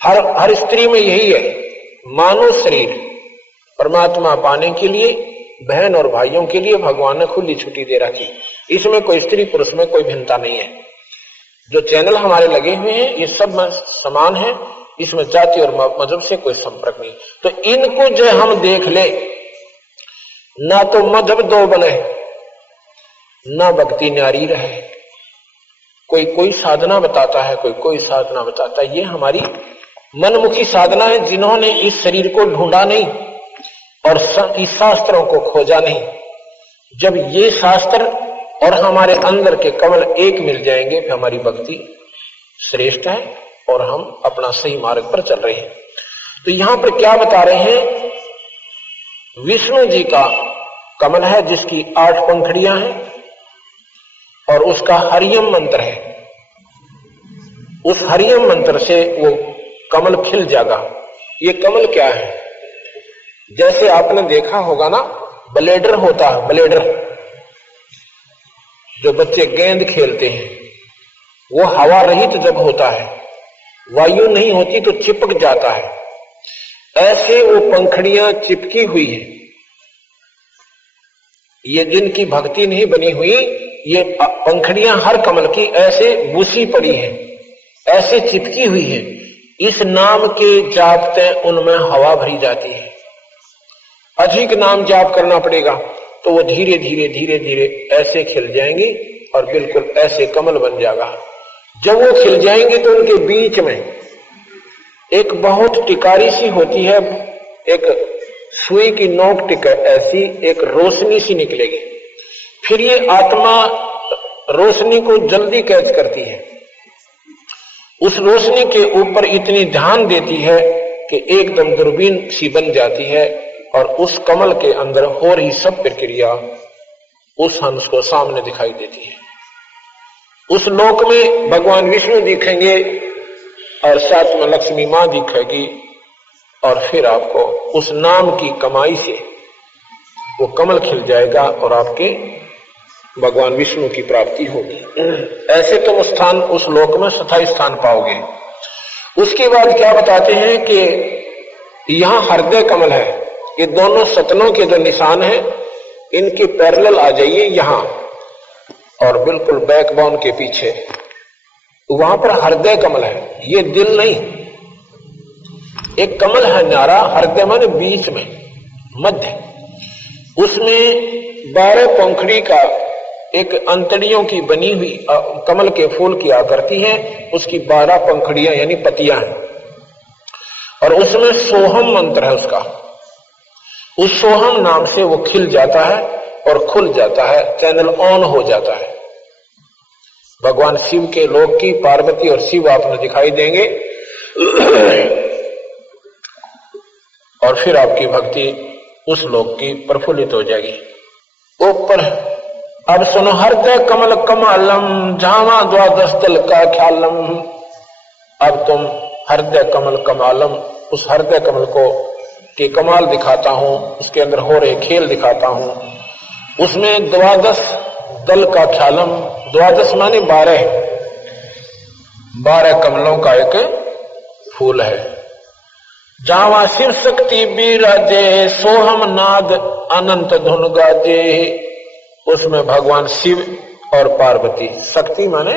हर स्त्री में यही है। मानव शरीर परमात्मा पाने के लिए बहन और भाइयों के लिए भगवान ने खुली छुट्टी दे रखी। इसमें कोई स्त्री पुरुष में कोई भिन्नता नहीं है। जो चैनल हमारे लगे हुए हैं ये सब समान है, इसमें जाति और मजहब से कोई संपर्क नहीं। तो इनको जो हम देख ले, ना तो मजहब दो बने, ना भक्ति न्यारी रहे। कोई साधना बताता है, कोई साधना बताता है। ये हमारी मनमुखी साधना है, जिन्होंने इस शरीर को ढूंढा नहीं और इस शास्त्रों को खोजा नहीं। जब ये शास्त्र और हमारे अंदर के कमल एक मिल जाएंगे फिर हमारी भक्ति श्रेष्ठ है और हम अपना सही मार्ग पर चल रहे हैं। तो यहां पर क्या बता रहे हैं, विष्णु जी का कमल है जिसकी 8 पंखड़ियां हैं और उसका हरियम मंत्र है। उस हरियम मंत्र से वो कमल खिल जाएगा। ये कमल क्या है, जैसे आपने देखा होगा ना, ब्लेडर होता है, ब्लेडर जो बच्चे गेंद खेलते हैं, वो हवा रहित जब होता है, वायु नहीं होती तो चिपक जाता है। ऐसे वो पंखड़ियां चिपकी हुई है। ये जिनकी भक्ति नहीं बनी हुई, ये पंखड़ियां हर कमल की ऐसे बुसी पड़ी हैं, ऐसे चिपकी हुई है। इस नाम के जापते उनमें हवा भरी जाती है। अधिक नाम जाप करना पड़ेगा तो वो धीरे धीरे धीरे धीरे ऐसे खिल जाएंगी और बिल्कुल ऐसे कमल बन जाएगा। जब वो खिल जाएंगे तो उनके बीच में एक बहुत टिकारी सी होती है, एक सुई की नोक टिक ऐसी एक रोशनी सी निकलेगी। फिर ये आत्मा रोशनी को जल्दी कैच करती है, उस रोशनी के ऊपर इतनी ध्यान देती है कि एकदम दूरबीन सी बन जाती है और उस कमल के अंदर हो रही सब प्रक्रिया उस हंस को सामने दिखाई देती है। उस लोक में भगवान विष्णु दिखेंगे और साथ में लक्ष्मी मां दिखेगी और फिर आपको उस नाम की कमाई से वो कमल खिल जाएगा और आपके भगवान विष्णु की प्राप्ति होगी। ऐसे तुम स्थान उस लोक में स्थायी स्थान पाओगे। उसके बाद क्या बताते हैं कि यहां हृदय कमल है। ये दोनों सतनों के जो निशान हैं इनके पैरेलल आ जाइए यहां और बिल्कुल बैकबोन के पीछे, वहां पर हृदय कमल है। ये दिल नहीं, एक कमल है न्यारा, हृदय माने बीच में, मध्य। उसमें 12 पंखड़ी का एक अंतड़ियों की बनी हुई कमल के फूल की आकृति है, उसकी 12 पंखड़ियां यानी पतियां हैं और उसमें सोहम मंत्र है उसका। उस सोहम नाम से वो खिल जाता है और खुल जाता है, चैनल ऑन हो जाता है। भगवान शिव के लोक की पार्वती और शिव आपने दिखाई देंगे और फिर आपकी भक्ति उस लोक की प्रफुल्लित हो जाएगी। ऊपर अब सुनो, हृदय कमल कमालम झामा द्वादश दल का ख्यालम। अब तुम हृदय कमल कमालम, उस हृदय कमल को के कमाल दिखाता हूं, उसके अंदर हो रहे खेल दिखाता हूं। उसमें द्वादश दल का ख्यालम, द्वादश माने 12 कमलों का एक फूल है। जावा शिव शक्ति बिराजे सोहम नाद अनंत धुन गाजे। उसमें भगवान शिव और पार्वती, शक्ति माने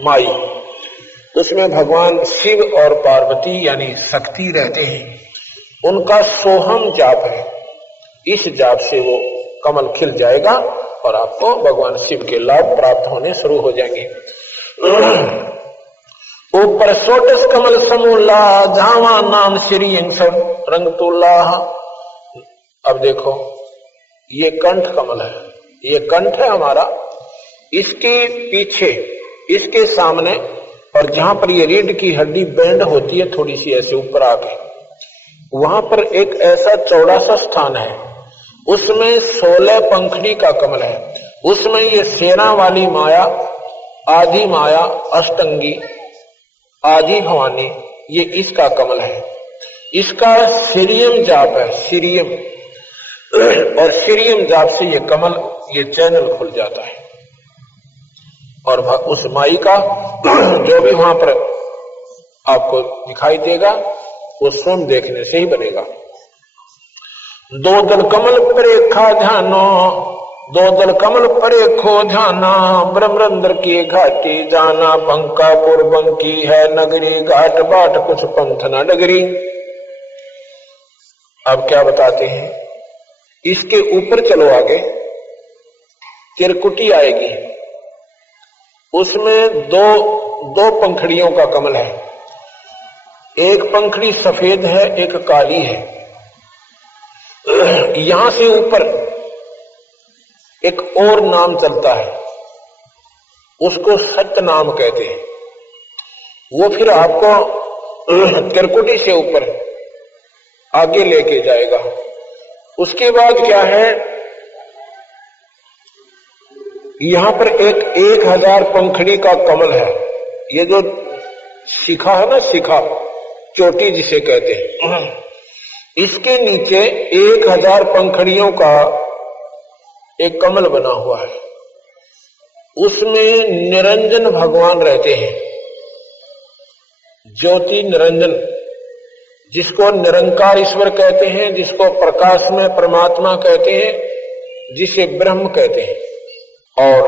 माई, उसमें भगवान शिव और पार्वती यानी शक्ति रहते हैं। उनका सोहम जाप है, इस जाप से वो कमल खिल जाएगा और आपको भगवान शिव के लाभ प्राप्त होने शुरू हो जाएंगे। ऊपर सोटस कमल समूला झावा नाम श्री रंग तुला। अब देखो, ये कंठ कमल है, ये कंठ है हमारा, इसके पीछे, इसके सामने और जहां पर ये रीढ़ की हड्डी बैंड होती है थोड़ी सी ऐसे ऊपर आके, वहां पर एक ऐसा चौड़ा सा स्थान है, उसमें 16 पंखड़ी का कमल है। उसमें ये सेना वाली माया, आदि माया, अष्टंगी, आदि भवानी, ये इसका कमल है। इसका सीरियम जाप है, सीरियम, और सीरियम जाप से ये कमल, ये चैनल खुल जाता है और उस माई का जो भी वहां पर आपको दिखाई देगा वो स्वयं देखने से ही बनेगा। दो दल कमल परेखा ध्यानो, दो दल कमल परेखो ध्याना, ब्रह्मरंध्र की घाटी जाना, बंकापुर बंकी है नगरी, घाट बाट कुछ पंथ न डगरी। अब क्या बताते हैं, इसके ऊपर चलो आगे, चिरकुटी आएगी, उसमें दो पंखड़ियों का कमल है, एक पंखड़ी सफेद है, एक काली है। यहां से ऊपर एक और नाम चलता है, उसको सत्य नाम कहते हैं। वो फिर आपको त्रिकुटी से ऊपर आगे लेके जाएगा। उसके बाद क्या है, यहां पर एक 1000 पंखड़ी का कमल है। ये जो शिखा है ना, शिखा, चोटी जिसे कहते हैं, इसके नीचे 1000 पंखड़ियों का एक कमल बना हुआ है। उसमें निरंजन भगवान रहते हैं, ज्योति निरंजन, जिसको निरंकार ईश्वर कहते हैं, जिसको प्रकाश में परमात्मा कहते हैं, जिसे ब्रह्म कहते हैं। और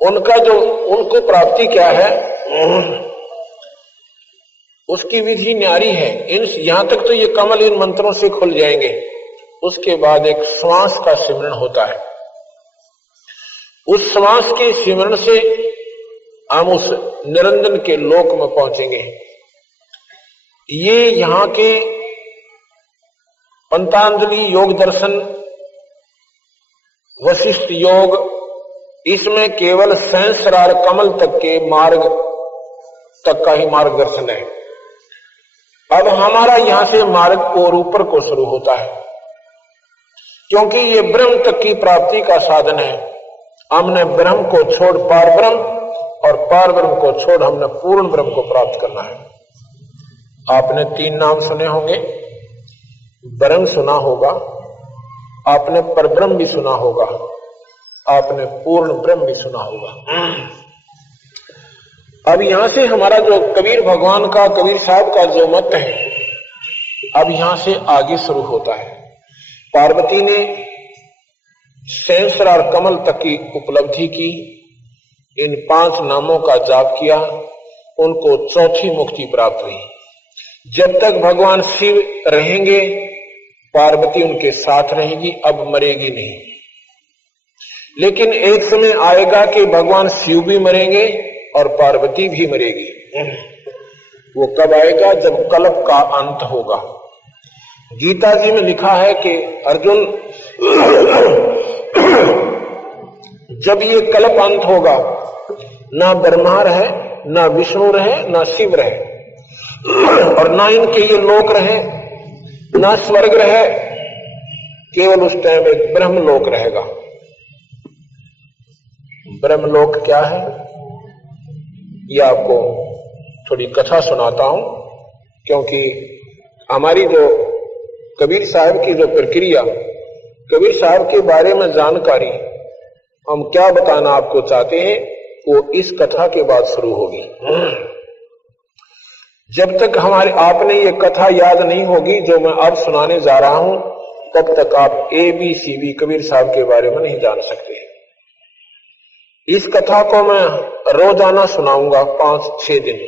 उनका जो, उनको प्राप्ति क्या है, उसकी विधि न्यारी है। यहां तक तो ये कमल इन मंत्रों से खुल जाएंगे। उसके बाद एक श्वास का सिमरण होता है, उस श्वास के सिमरण से हम उस निरंजन के लोक में पहुंचेंगे। ये यहां के पंतांजलि योग दर्शन, वशिष्ठ योग, इसमें केवल सहस्रार कमल तक के मार्ग तक का ही मार्गदर्शन है। अब हमारा यहां से मार्ग और ऊपर को शुरू होता है, क्योंकि ये ब्रह्म तक की प्राप्ति का साधन है। हमने ब्रह्म को छोड़ पार ब्रह्म, और पार ब्रह्म को छोड़ हमने पूर्ण ब्रह्म को प्राप्त करना है। आपने 3 नाम सुने होंगे, ब्रह्म सुना होगा, आपने परब्रह्म भी सुना होगा, आपने पूर्ण ब्रह्म भी सुना होगा। अब यहां से हमारा जो कबीर भगवान का, कबीर साहब का जो मत है, अब यहां से आगे शुरू होता है। पार्वती ने सहस्रार कमल तक की उपलब्धि की, इन 5 नामों का जाप किया, उनको चौथी मुक्ति प्राप्त हुई। जब तक भगवान शिव रहेंगे, पार्वती उनके साथ रहेगी, अब मरेगी नहीं। लेकिन एक समय आएगा कि भगवान शिव भी मरेंगे और पार्वती भी मरेगी। वो कब आएगा, जब कल्प का अंत होगा। गीता जी में लिखा है कि अर्जुन जब ये कल्प अंत होगा, ना ब्रह्मा रहे, ना विष्णु रहे, ना शिव रहे, और ना इनके ये लोक रहे, ना स्वर्ग रहे, केवल उस टाइम एक ब्रह्मलोक रहेगा। ब्रह्मलोक क्या है, ये आपको थोड़ी कथा सुनाता हूं, क्योंकि हमारी जो कबीर साहब की जो प्रक्रिया, कबीर साहब के बारे में जानकारी हम क्या बताना आपको चाहते हैं, वो इस कथा के बाद शुरू होगी। जब तक हमारे आपने ये कथा याद नहीं होगी जो मैं अब सुनाने जा रहा हूं, तब तक आप ABCD कबीर साहब के बारे में नहीं जान सकते। इस कथा को मैं रोजाना सुनाऊंगा 5-6 दिन,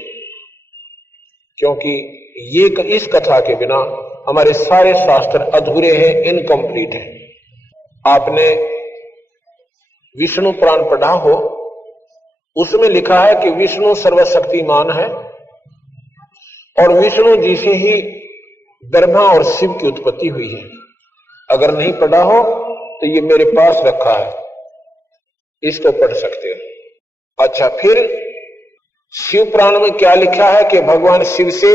क्योंकि ये इस कथा के बिना हमारे सारे शास्त्र अधूरे हैं, इनकम्प्लीट हैं। आपने विष्णु पुराण पढ़ा हो, उसमें लिखा है कि विष्णु सर्वशक्तिमान है और विष्णु जी से ही ब्रह्मा और शिव की उत्पत्ति हुई है। अगर नहीं पढ़ा हो तो ये मेरे पास रखा है, इसको पढ़ सकते हो। अच्छा, फिर शिव पुराण में क्या लिखा है कि भगवान शिव से,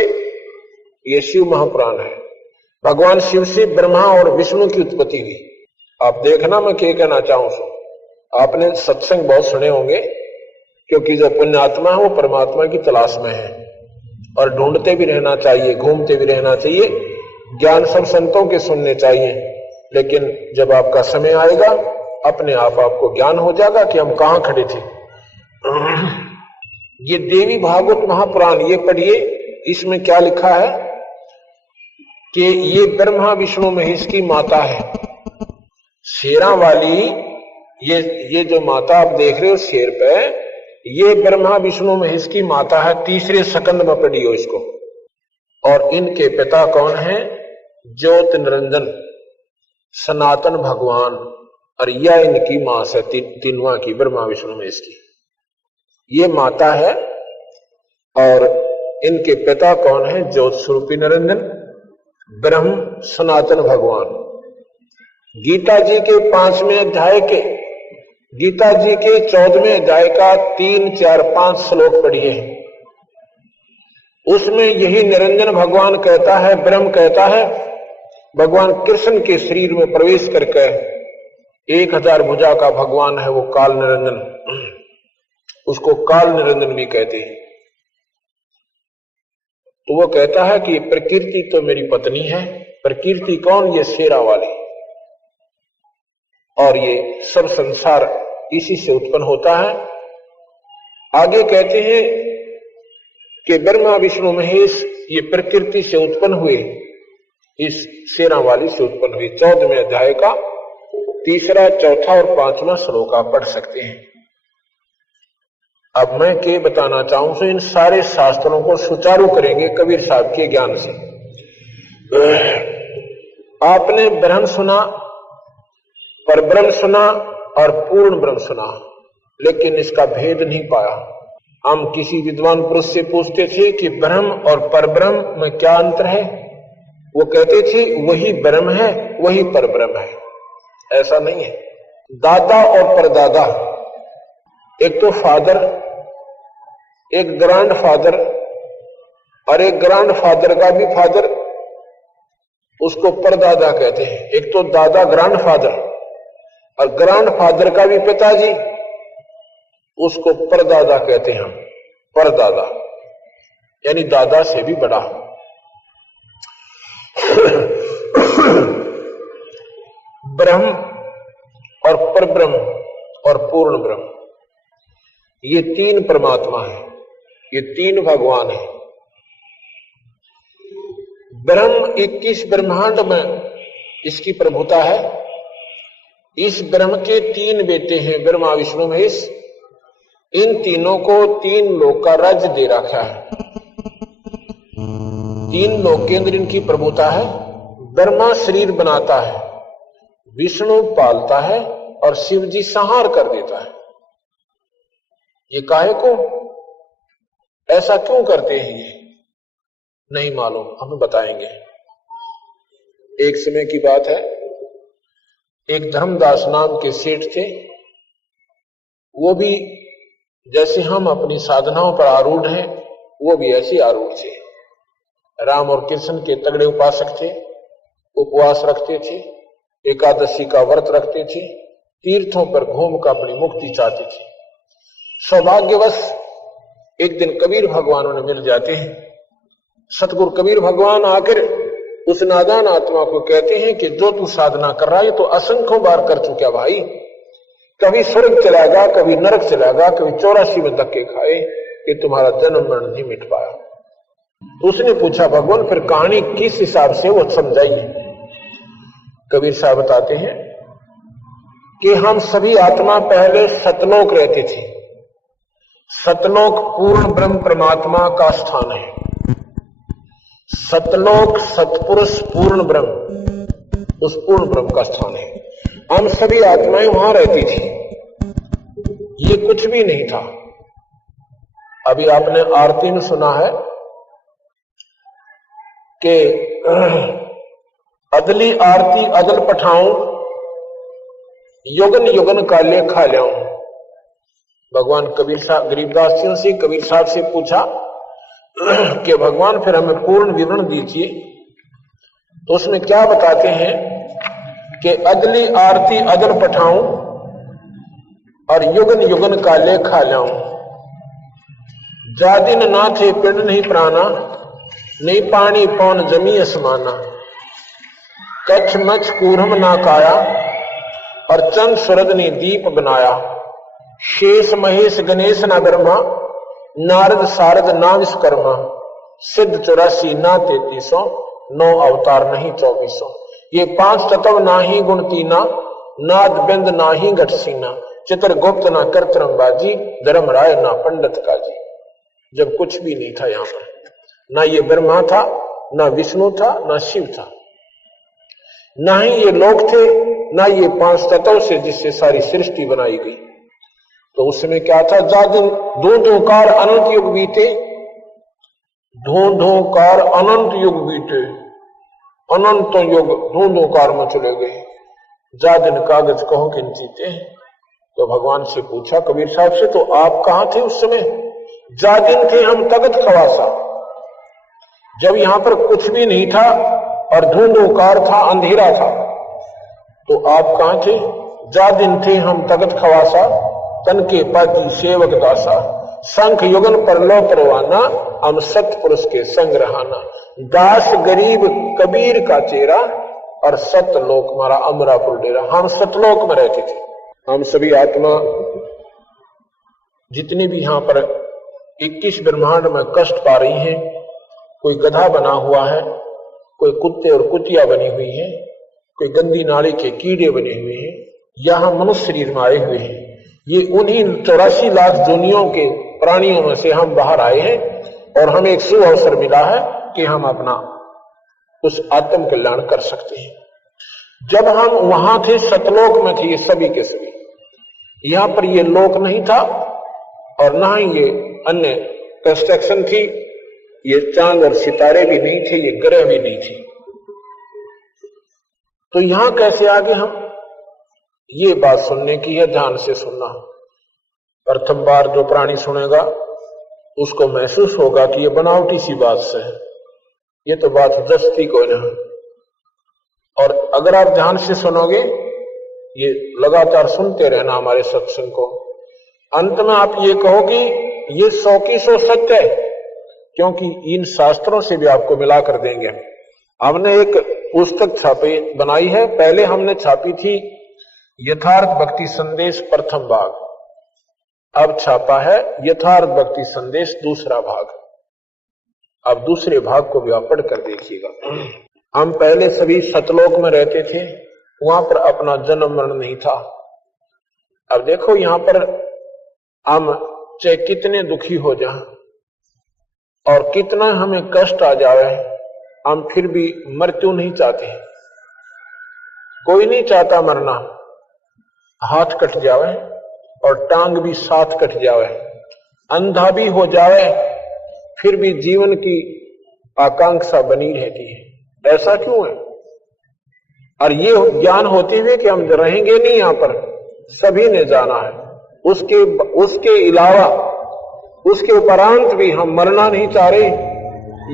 ये शिव महापुराण है, भगवान शिव से ब्रह्मा और विष्णु की उत्पत्ति हुई। आप देखना मैं क्या कहना चाहूं। आपने सत्संग बहुत सुने होंगे, क्योंकि जो पुण्यात्मा है वो परमात्मा की तलाश में है, और ढूंढते भी रहना चाहिए, घूमते भी रहना चाहिए। ज्ञान सब संतों के सुनने चाहिए, लेकिन जब आपका समय आएगा अपने आप आपको ज्ञान हो जाएगा कि हम कहां खड़े थे। ये देवी भागवत महापुराण ये पढ़िए, इसमें क्या लिखा है कि ये ब्रह्मा विष्णु महेश की माता है। शेरा वाली ये जो माता आप देख रहे हो शेर पे, ये ब्रह्मा विष्णु महेश की माता है। तीसरे सकंद में पढ़ियो इसको। और इनके पिता कौन है? ज्योत निरंजन सनातन भगवान, और यह इनकी मां से तीनवा की, ब्रह्मा विष्णु महेश की ये माता है। और इनके पिता कौन है? ज्योत स्वरूपी निरंजन ब्रह्म सनातन भगवान। गीता जी के 5वें अध्याय के, गीता जी के 14वें अध्याय का 3, 4, 5 श्लोक पढ़िए। उसमें यही निरंजन भगवान कहता है, ब्रह्म कहता है, भगवान कृष्ण के शरीर में प्रवेश करके 1000 भुजा का भगवान है वो काल निरंजन, उसको काल निरंजन भी कहते हैं। तो वो कहता है कि प्रकृति तो मेरी पत्नी है। प्रकृति कौन? ये शेरा वाली। और ये सब संसार इसी से उत्पन्न होता है। आगे कहते हैं कि ब्रह्मा विष्णु महेश ये प्रकृति से उत्पन्न हुए, इस शेरा वाली से उत्पन्न हुए। 14वें अध्याय का 3, 4 और 5वां श्लोक आप पढ़ सकते हैं। अब मैं क्या बताना चाहूं तो इन सारे शास्त्रों को सुचारू करेंगे कबीर साहब के ज्ञान से। आपने ब्रह्म सुना, परब्रह्म सुना और पूर्ण ब्रह्म सुना, लेकिन इसका भेद नहीं पाया। हम किसी विद्वान पुरुष से पूछते थे कि ब्रह्म और परब्रह्म में क्या अंतर है, वो कहते थे वही ब्रह्म है वही परब्रह्म है। ऐसा नहीं है। दादा और परदादा, एक तो फादर, एक ग्रैंड फादर, और एक ग्रैंड फादर का भी फादर, उसको परदादा कहते हैं। एक तो दादा ग्रैंड फादर, और ग्रैंड फादर का भी पिताजी, उसको परदादा कहते हैं हम। परदादा यानी दादा से भी बड़ा। ब्रह्म और परब्रह्म और पूर्ण ब्रह्म, ये 3 परमात्मा है, ये 3 भगवान है। ब्रह्म 21 ब्रह्मांड में इसकी प्रभुता है। इस ब्रह्म के 3 बेटे हैं, ब्रह्मा विष्णु महेश। इन तीनों को 3 लोक का राज्य दे रखा है। 3 लोक के अंदर इनकी प्रभुता है। ब्रह्मा शरीर बनाता है, विष्णु पालता है और शिव जी संहार कर देता है। ये काहे को, ऐसा क्यों करते हैं ये नहीं मालूम, हमें बताएंगे। एक समय की बात है, एक धर्मदास नाम के सेठ थे। वो भी जैसे हम अपनी साधनाओं पर आरूढ़ हैं, वो भी ऐसे आरूढ़ थे। राम और कृष्ण के तगड़े उपासक थे, उपवास रखते थे, एकादशी का व्रत रखते थे, तीर्थों पर घूम कर अपनी मुक्ति चाहते थे। सौभाग्यवश एक दिन कबीर भगवान उन्हें मिल जाते हैं। सतगुरु कबीर भगवान आकर उस नादान आत्मा को कहते हैं कि जो तू साधना कर रहा है तो असंख्यों बार कर चुका भाई, कभी स्वर्ग चलाएगा, कभी नरक चलाएगा, कभी 84 में धक्के खाए, कि तुम्हारा जन्म मरण नहीं मिट पाया। तो उसने पूछा भगवान फिर कहानी किस हिसाब से, वो समझाइए। कबीर साहब बताते हैं कि हम सभी आत्मा पहले सतलोक रहते थे। सतलोक पूर्ण ब्रह्म परमात्मा का स्थान है। सतलोक सतपुरुष पूर्ण ब्रह्म, उस पूर्ण ब्रह्म का स्थान है। हम सभी आत्माएं वहां रहती थी। ये कुछ भी नहीं था। अभी आपने आरती में सुना है कि अदली आरती अदल पठाऊं, युगन युगन काले खा लाऊं। भगवान कबीर साहब गरीबदास जी से कबीर साहब से पूछा कि भगवान फिर हमें पूर्ण विवरण दीजिए। तो उसमें क्या बताते हैं कि अदली आरती अदल पठाऊं और युगन युगन काले खा लाऊं। जा दिन ना थे पिंड नहीं प्राणा, नहीं पानी पौन जमी असमाना। कच्छ मच कूरम ना काया, और चंद सूरज ने दीप बनाया। शेष महेश गणेश ना ब्रह्मा, नारद सारद ना विश्वकर्मा। सिद्ध 84 ना 3300, 9 अवतार नहीं 2400। ये 5 तत्व ना ही गुण तीना, नाद बिंद ना ही घट सीना। चित्रगुप्त ना कर्तरंबाजी, धर्म राय ना पंडित काजी। जब कुछ भी नहीं था यहां पर, ना ये ब्रह्मा था, ना विष्णु था, ना शिव था, ना ही ये लोक थे, ना ये 5 तत्व से जिससे सारी सृष्टि बनाई गई। तो उसमें क्या था, जादिन ढूंढूंकार अनंत युग बीते, ढूंढूंकार अनंत युग बीते, अनंत युग ढूंढूंकार में चले गए। जादिन कागज कहो किन जीते। तो भगवान से पूछा कबीर साहब से, तो आप कहां थे उस समय? जादिन थे हम तगत खवासा, जब यहां पर कुछ भी नहीं था और ढूंढूंकार था, अंधेरा था। तो आप कहां थे? जादिन थे हम तगत खवासा, तन के पाती सेवक दासा। संख युगन पर लो परवाना, हम सतपुरुष के संग रहाना। दास गरीब कबीर का चेहरा, और सतलोक हमारा अमरापुर डेरा। हम सतलोक में रहते थे। हम सभी आत्मा जितने भी यहां पर 21 ब्रह्मांड में कष्ट पा रही हैं, कोई गधा बना हुआ है, कोई कुत्ते और कुतिया बनी हुई है, कोई गंदी नाली के कीड़े बने हुए हैं, या हम मनुष्य शरीर में आए हुए हैं। ये उन्हीं 84 लाख दुनियाओं के प्राणियों में से हम बाहर आए हैं, और हमें एक शुभ अवसर मिला है कि हम अपना उस आत्म कल्याण कर सकते हैं। जब हम वहां थे, सतलोक में थे ये सभी के सभी। यहां पर ये लोक नहीं था, और ना ही ये अन्य कंस्ट्रक्शन थी, ये चांद और सितारे भी नहीं थे, ये ग्रह भी नहीं थे। तो यहां कैसे आगे हम? ये बात सुनने की है, ध्यान से सुनना। प्रथम बार जो प्राणी सुनेगा उसको महसूस होगा कि ये बनावटी सी बात से है, ये तो बात जस्ती को नहीं। और अगर आप ध्यान से सुनोगे, ये लगातार सुनते रहना हमारे सत्संग को, अंत में आप ये कहोगे ये 100 की 100 सत्य है, क्योंकि इन शास्त्रों से भी आपको मिला कर देंगे। हमने एक पुस्तक छापी बनाई है, पहले हमने छापी थी यथार्थ भक्ति संदेश प्रथम भाग, अब छापा है यथार्थ भक्ति संदेश दूसरा भाग। अब दूसरे भाग को भी आप पढ़ कर देखिएगा। हम पहले सभी सतलोक में रहते थे, वहां पर अपना जन्म मरण नहीं था। अब देखो यहां पर हम चाहे कितने दुखी हो जाएं और कितना हमें कष्ट आ जाए, हम फिर भी मृत्यु नहीं चाहते। कोई नहीं चाहता मरना। हाथ कट जावे और टांग भी साथ कट जावे, अंधा भी हो जावे, फिर भी जीवन की आकांक्षा बनी रहती है। ऐसा क्यों है? और ये ज्ञान होते हुए कि हम रहेंगे नहीं यहां पर, सभी ने जाना है। उसके अलावा उसके उपरांत भी हम मरना नहीं चाह रहे।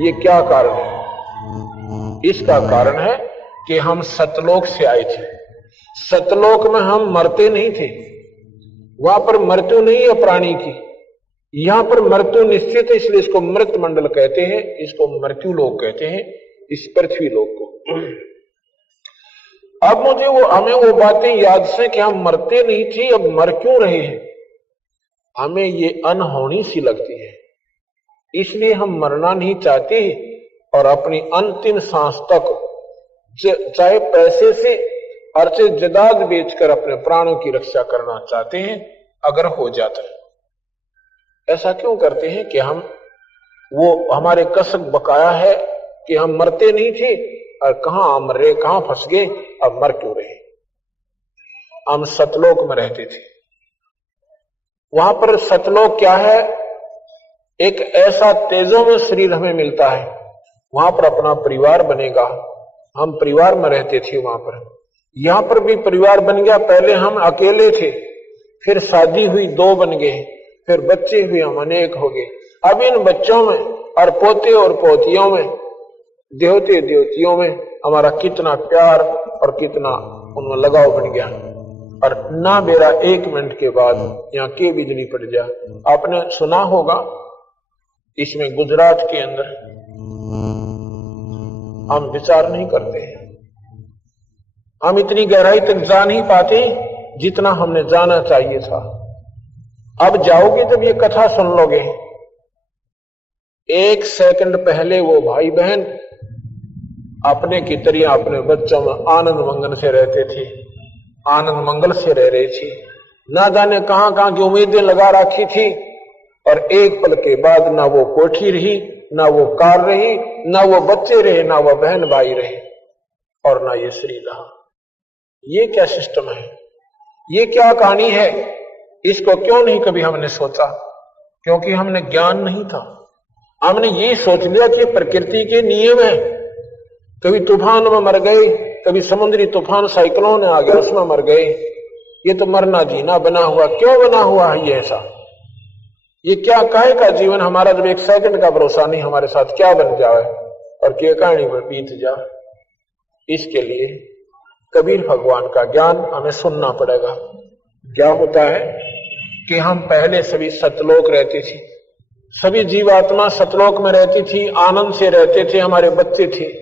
ये क्या कारण है? इसका कारण है कि हम सतलोक से आए थे। सतलोक में हम मरते नहीं थे, वहां पर मृत्यु नहीं है प्राणी की। यहां पर मृत्यु निश्चित है, इसलिए इसको मृत मंडल कहते हैं, इसको मृत्यु लोक कहते हैं, इस पृथ्वी लोक को। अब मुझे हमें वो बातें याद से कि हम मरते नहीं थे, अब मर क्यों रहे हैं, हमें ये अनहोनी सी लगती है। इसलिए हम मरना नहीं चाहते और अपनी अंतिम सांस तक चाहे पैसे से अर्चे जदाद बेचकर अपने प्राणों की रक्षा करना चाहते हैं, अगर हो जाता है। ऐसा क्यों करते हैं कि हम वो हमारे कसक बकाया है कि हम मरते नहीं थे और कहां मर रहे, कहां फंस गए, अब मर क्यों रहे। हम सतलोक में रहते थे। वहां पर सतलोक क्या है? एक ऐसा तेजों में शरीर हमें मिलता है, वहां पर अपना परिवार बनेगा। हम परिवार में रहते थे वहां पर। यहां पर भी परिवार बन गया। पहले हम अकेले थे, फिर शादी हुई, 2 बन गए, फिर बच्चे हुए, हम अनेक हो गए। अब इन बच्चों में और पोते और पोतियों में, देवते देवतियों में हमारा कितना प्यार और कितना उनमें लगाव बन गया। और ना मेरा 1 मिनट के बाद यहाँ के बिजली पड़ जा। आपने सुना होगा इसमें गुजरात के अंदर हम विचार नहीं करते हैं, हम इतनी गहराई तक जा नहीं पाते जितना हमने जाना चाहिए था। अब जाओगे जब ये कथा सुन लोगे, 1 सेकंड पहले वो भाई बहन अपने की तरह अपने बच्चों में आनंद मंगल से रहते थे, आनंद मंगल से रह रही थी, ना जाने कहां कहां की उम्मीदें लगा रखी थी, और एक पल के बाद ना वो कोठी रही, ना वो कार रही, ना वो बच्चे रहे, ना वो बहन भाई रहे, और ना ये शरीर रहा। ये क्या सिस्टम है? ये क्या कहानी है? इसको क्यों नहीं कभी हमने सोचा? क्योंकि हमने ज्ञान नहीं था। हमने ये सोच लिया कि प्रकृति के नियम है, कभी तूफान में मर गए, कभी समुद्री तूफान साइक्लोन आ गया उसमें मर गए, ये तो मरना जीना बना हुआ। क्यों बना हुआ है ये ऐसा? ये क्या काहे का जीवन हमारा, जब 1 सेकंड का भरोसा नहीं हमारे साथ क्या बन जाए और क्या कहानी में बीत जाए। इसके लिए कबीर भगवान का ज्ञान हमें सुनना पड़ेगा। क्या होता है कि हम पहले सभी सतलोक रहते थे, सभी जीवात्मा सतलोक में रहती थी, आनंद से रहते थे, हमारे बच्चे थे।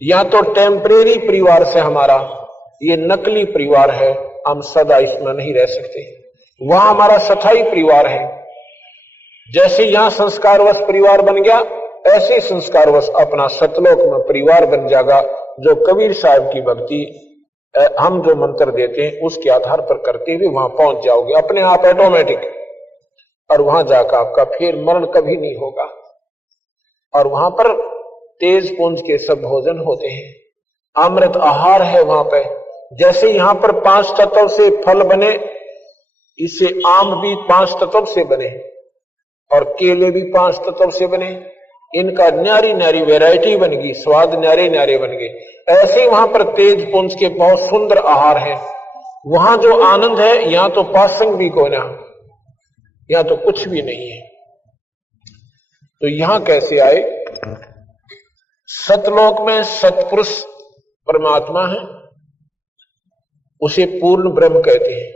या तो टेम्परेरी परिवार से हमारा ये नकली परिवार है, हम सदा इसमें नहीं रह सकते। वहां हमारा स्थायी परिवार है। जैसे यहां संस्कारवश परिवार बन गया, ऐसे संस्कारवश अपना सतलोक में परिवार बन जाएगा। जो कबीर साहब की भक्ति हम जो मंत्र देते हैं उसके आधार पर करते हुए वहां पहुंच जाओगे अपने आप ऑटोमेटिक, और वहां जाकर आपका फिर मरण कभी नहीं होगा। और वहां पर तेज पुंज के सब भोजन होते हैं, अमृत आहार है वहां पे। जैसे यहां पर 5 तत्व से फल बने, इससे आम भी 5 तत्व से बने और केले भी 5 तत्व से बने। इनका न्यारी न्यारी वैरायटी बन गई, स्वाद न्यारे न्यारे बन गए। ऐसे ही वहां पर तेज पुंज के बहुत सुंदर आहार है। वहां जो आनंद है यहां तो पासंग भी को ना, यहां तो कुछ भी नहीं है। तो यहां कैसे आए? सतलोक में सतपुरुष परमात्मा है, उसे पूर्ण ब्रह्म कहते हैं।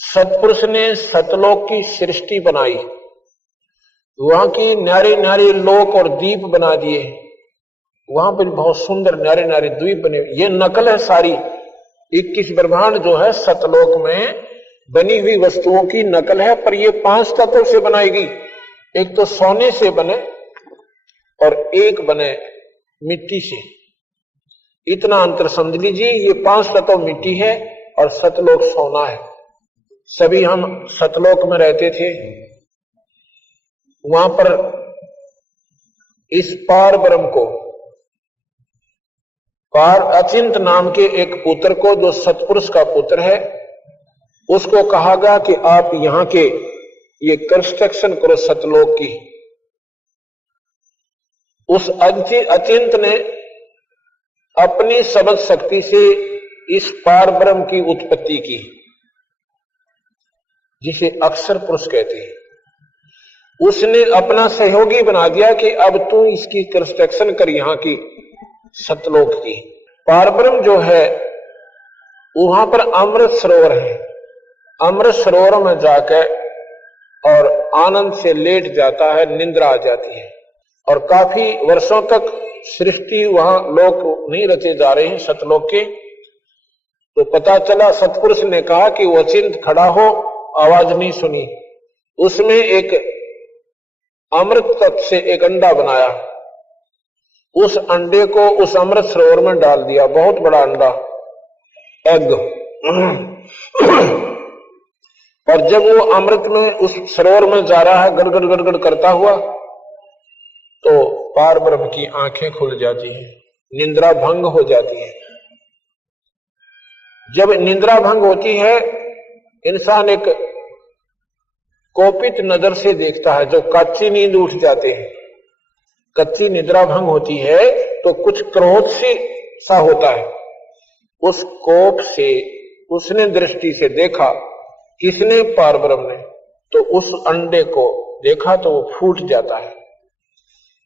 सतपुरुष ने सतलोक की सृष्टि बनाई, वहां की न्यारे न्यारे लोक और द्वीप बना दिए। वहां पर बहुत सुंदर न्यारे न्यारे द्वीप बने। ये नकल है सारी, 21 ब्रह्मांड जो है सतलोक में बनी हुई वस्तुओं की नकल है, पर ये 5 तत्वों से बनाई गई। एक तो सोने से बने और एक बने मिट्टी से। इतना अंतर समझ लीजिए, ये 5 तत्व मिट्टी है और सतलोक सोना है। सभी हम सतलोक में रहते थे। वहां पर इस पार ब्रह्म को, पार अचिंत नाम के एक पुत्र को, जो सतपुरुष का पुत्र है, उसको कहा गया कि आप यहां के ये कंस्ट्रक्शन करो सतलोक की। उस अचिंत ने अपनी शब्द शक्ति से इस पार ब्रह्म की उत्पत्ति की, जिसे अक्षर पुरुष कहते हैं। उसने अपना सहयोगी बना दिया कि अब तू इसकी कंस्ट्रक्शन कर, यहां की सतलोक की। पारब्रह्म जो है वहां पर अमृत सरोवर है। अमृत सरोवर में जाकर और आनंद से लेट जाता है, निंद्रा आ जाती है। और काफी वर्षों तक सृष्टि वहां लोक नहीं रचे जा रहे हैं सतलोक के। तो पता चला, सतपुरुष ने कहा कि वो चिंत खड़ा हो, आवाज नहीं सुनी। उसमें एक अमृत तत्व से एक अंडा बनाया, उस अंडे को उस अमृत सरोवर में डाल दिया। बहुत बड़ा अंडा, एग। और जब वो अमृत में उस सरोवर में जा रहा है गड़गड़ गड़गड़ करता हुआ, तो पार ब्रह्म की आंखें खुल जाती हैं, निंद्रा भंग हो जाती है। जब निंद्रा भंग होती है, इंसान एक कोपित नजर से देखता है। जो कच्ची नींद उठ जाते हैं, कच्ची निद्रा भंग होती है तो कुछ क्रोध से सा होता है। उस कोप से उसने दृष्टि से देखा, किसने? पारब्रह्म ने। तो उस अंडे को देखा तो वो फूट जाता है,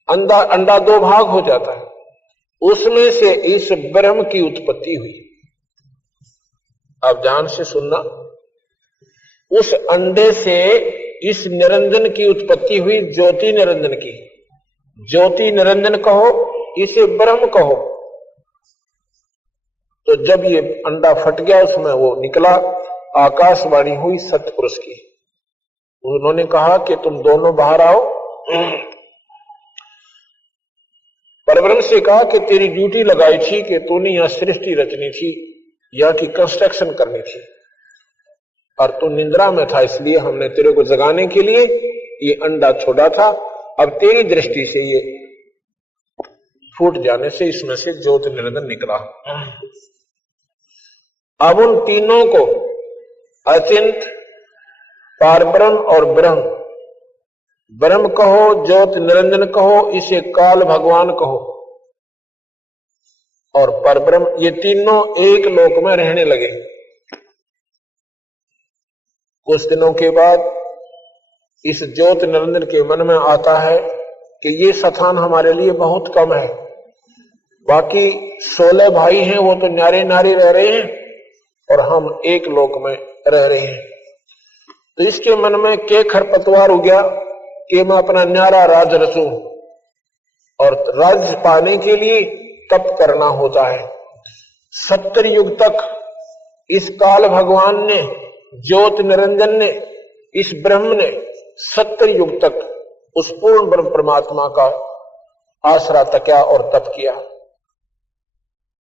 अंडा दो भाग हो जाता है। उसमें से इस ब्रह्म की उत्पत्ति हुई। अब ध्यान से सुनना, उस अंडे से इस निरंजन की उत्पत्ति हुई, ज्योति निरंजन की। ज्योति निरंजन कहो, इसे ब्रह्म कहो। तो जब ये अंडा फट गया, उसमें वो निकला, आकाशवाणी हुई सतपुरुष की। उन्होंने कहा कि तुम दोनों बाहर आओ। परब्रह्म से कहा कि तेरी ड्यूटी लगाई थी कि तूने यहां सृष्टि रचनी थी, यहाँ की कंस्ट्रक्शन करनी थी, और तू निंद्रा में था, इसलिए हमने तेरे को जगाने के लिए ये अंडा छोड़ा था। अब तेरी दृष्टि से ये फूट जाने से इसमें से ज्योति निरंजन निकला। अब उन तीनों को अचिंत, पारब्रह्म और ब्रह्म, ब्रह्म कहो, ज्योति निरंजन कहो, इसे काल भगवान कहो, और परब्रह्म, ये तीनों एक लोक में रहने लगे। कुछ दिनों के बाद इस ज्योति निरंजन के मन में आता है कि ये स्थान हमारे लिए बहुत कम है। बाकी 16 भाई हैं, वो तो न्यारे नारी रह रहे हैं और हम एक लोक में रह रहे हैं। तो इसके मन में के खरपतवार हो गया कि मैं अपना न्यारा राज रचूं, और राज पाने के लिए तप करना होता है। 70 युग तक इस काल भगवान ने, ज्योति निरंजन ने, इस ब्रह्म ने 70 युग तक उस पूर्ण ब्रह्म परमात्मा का आसरा तकिया और तप किया।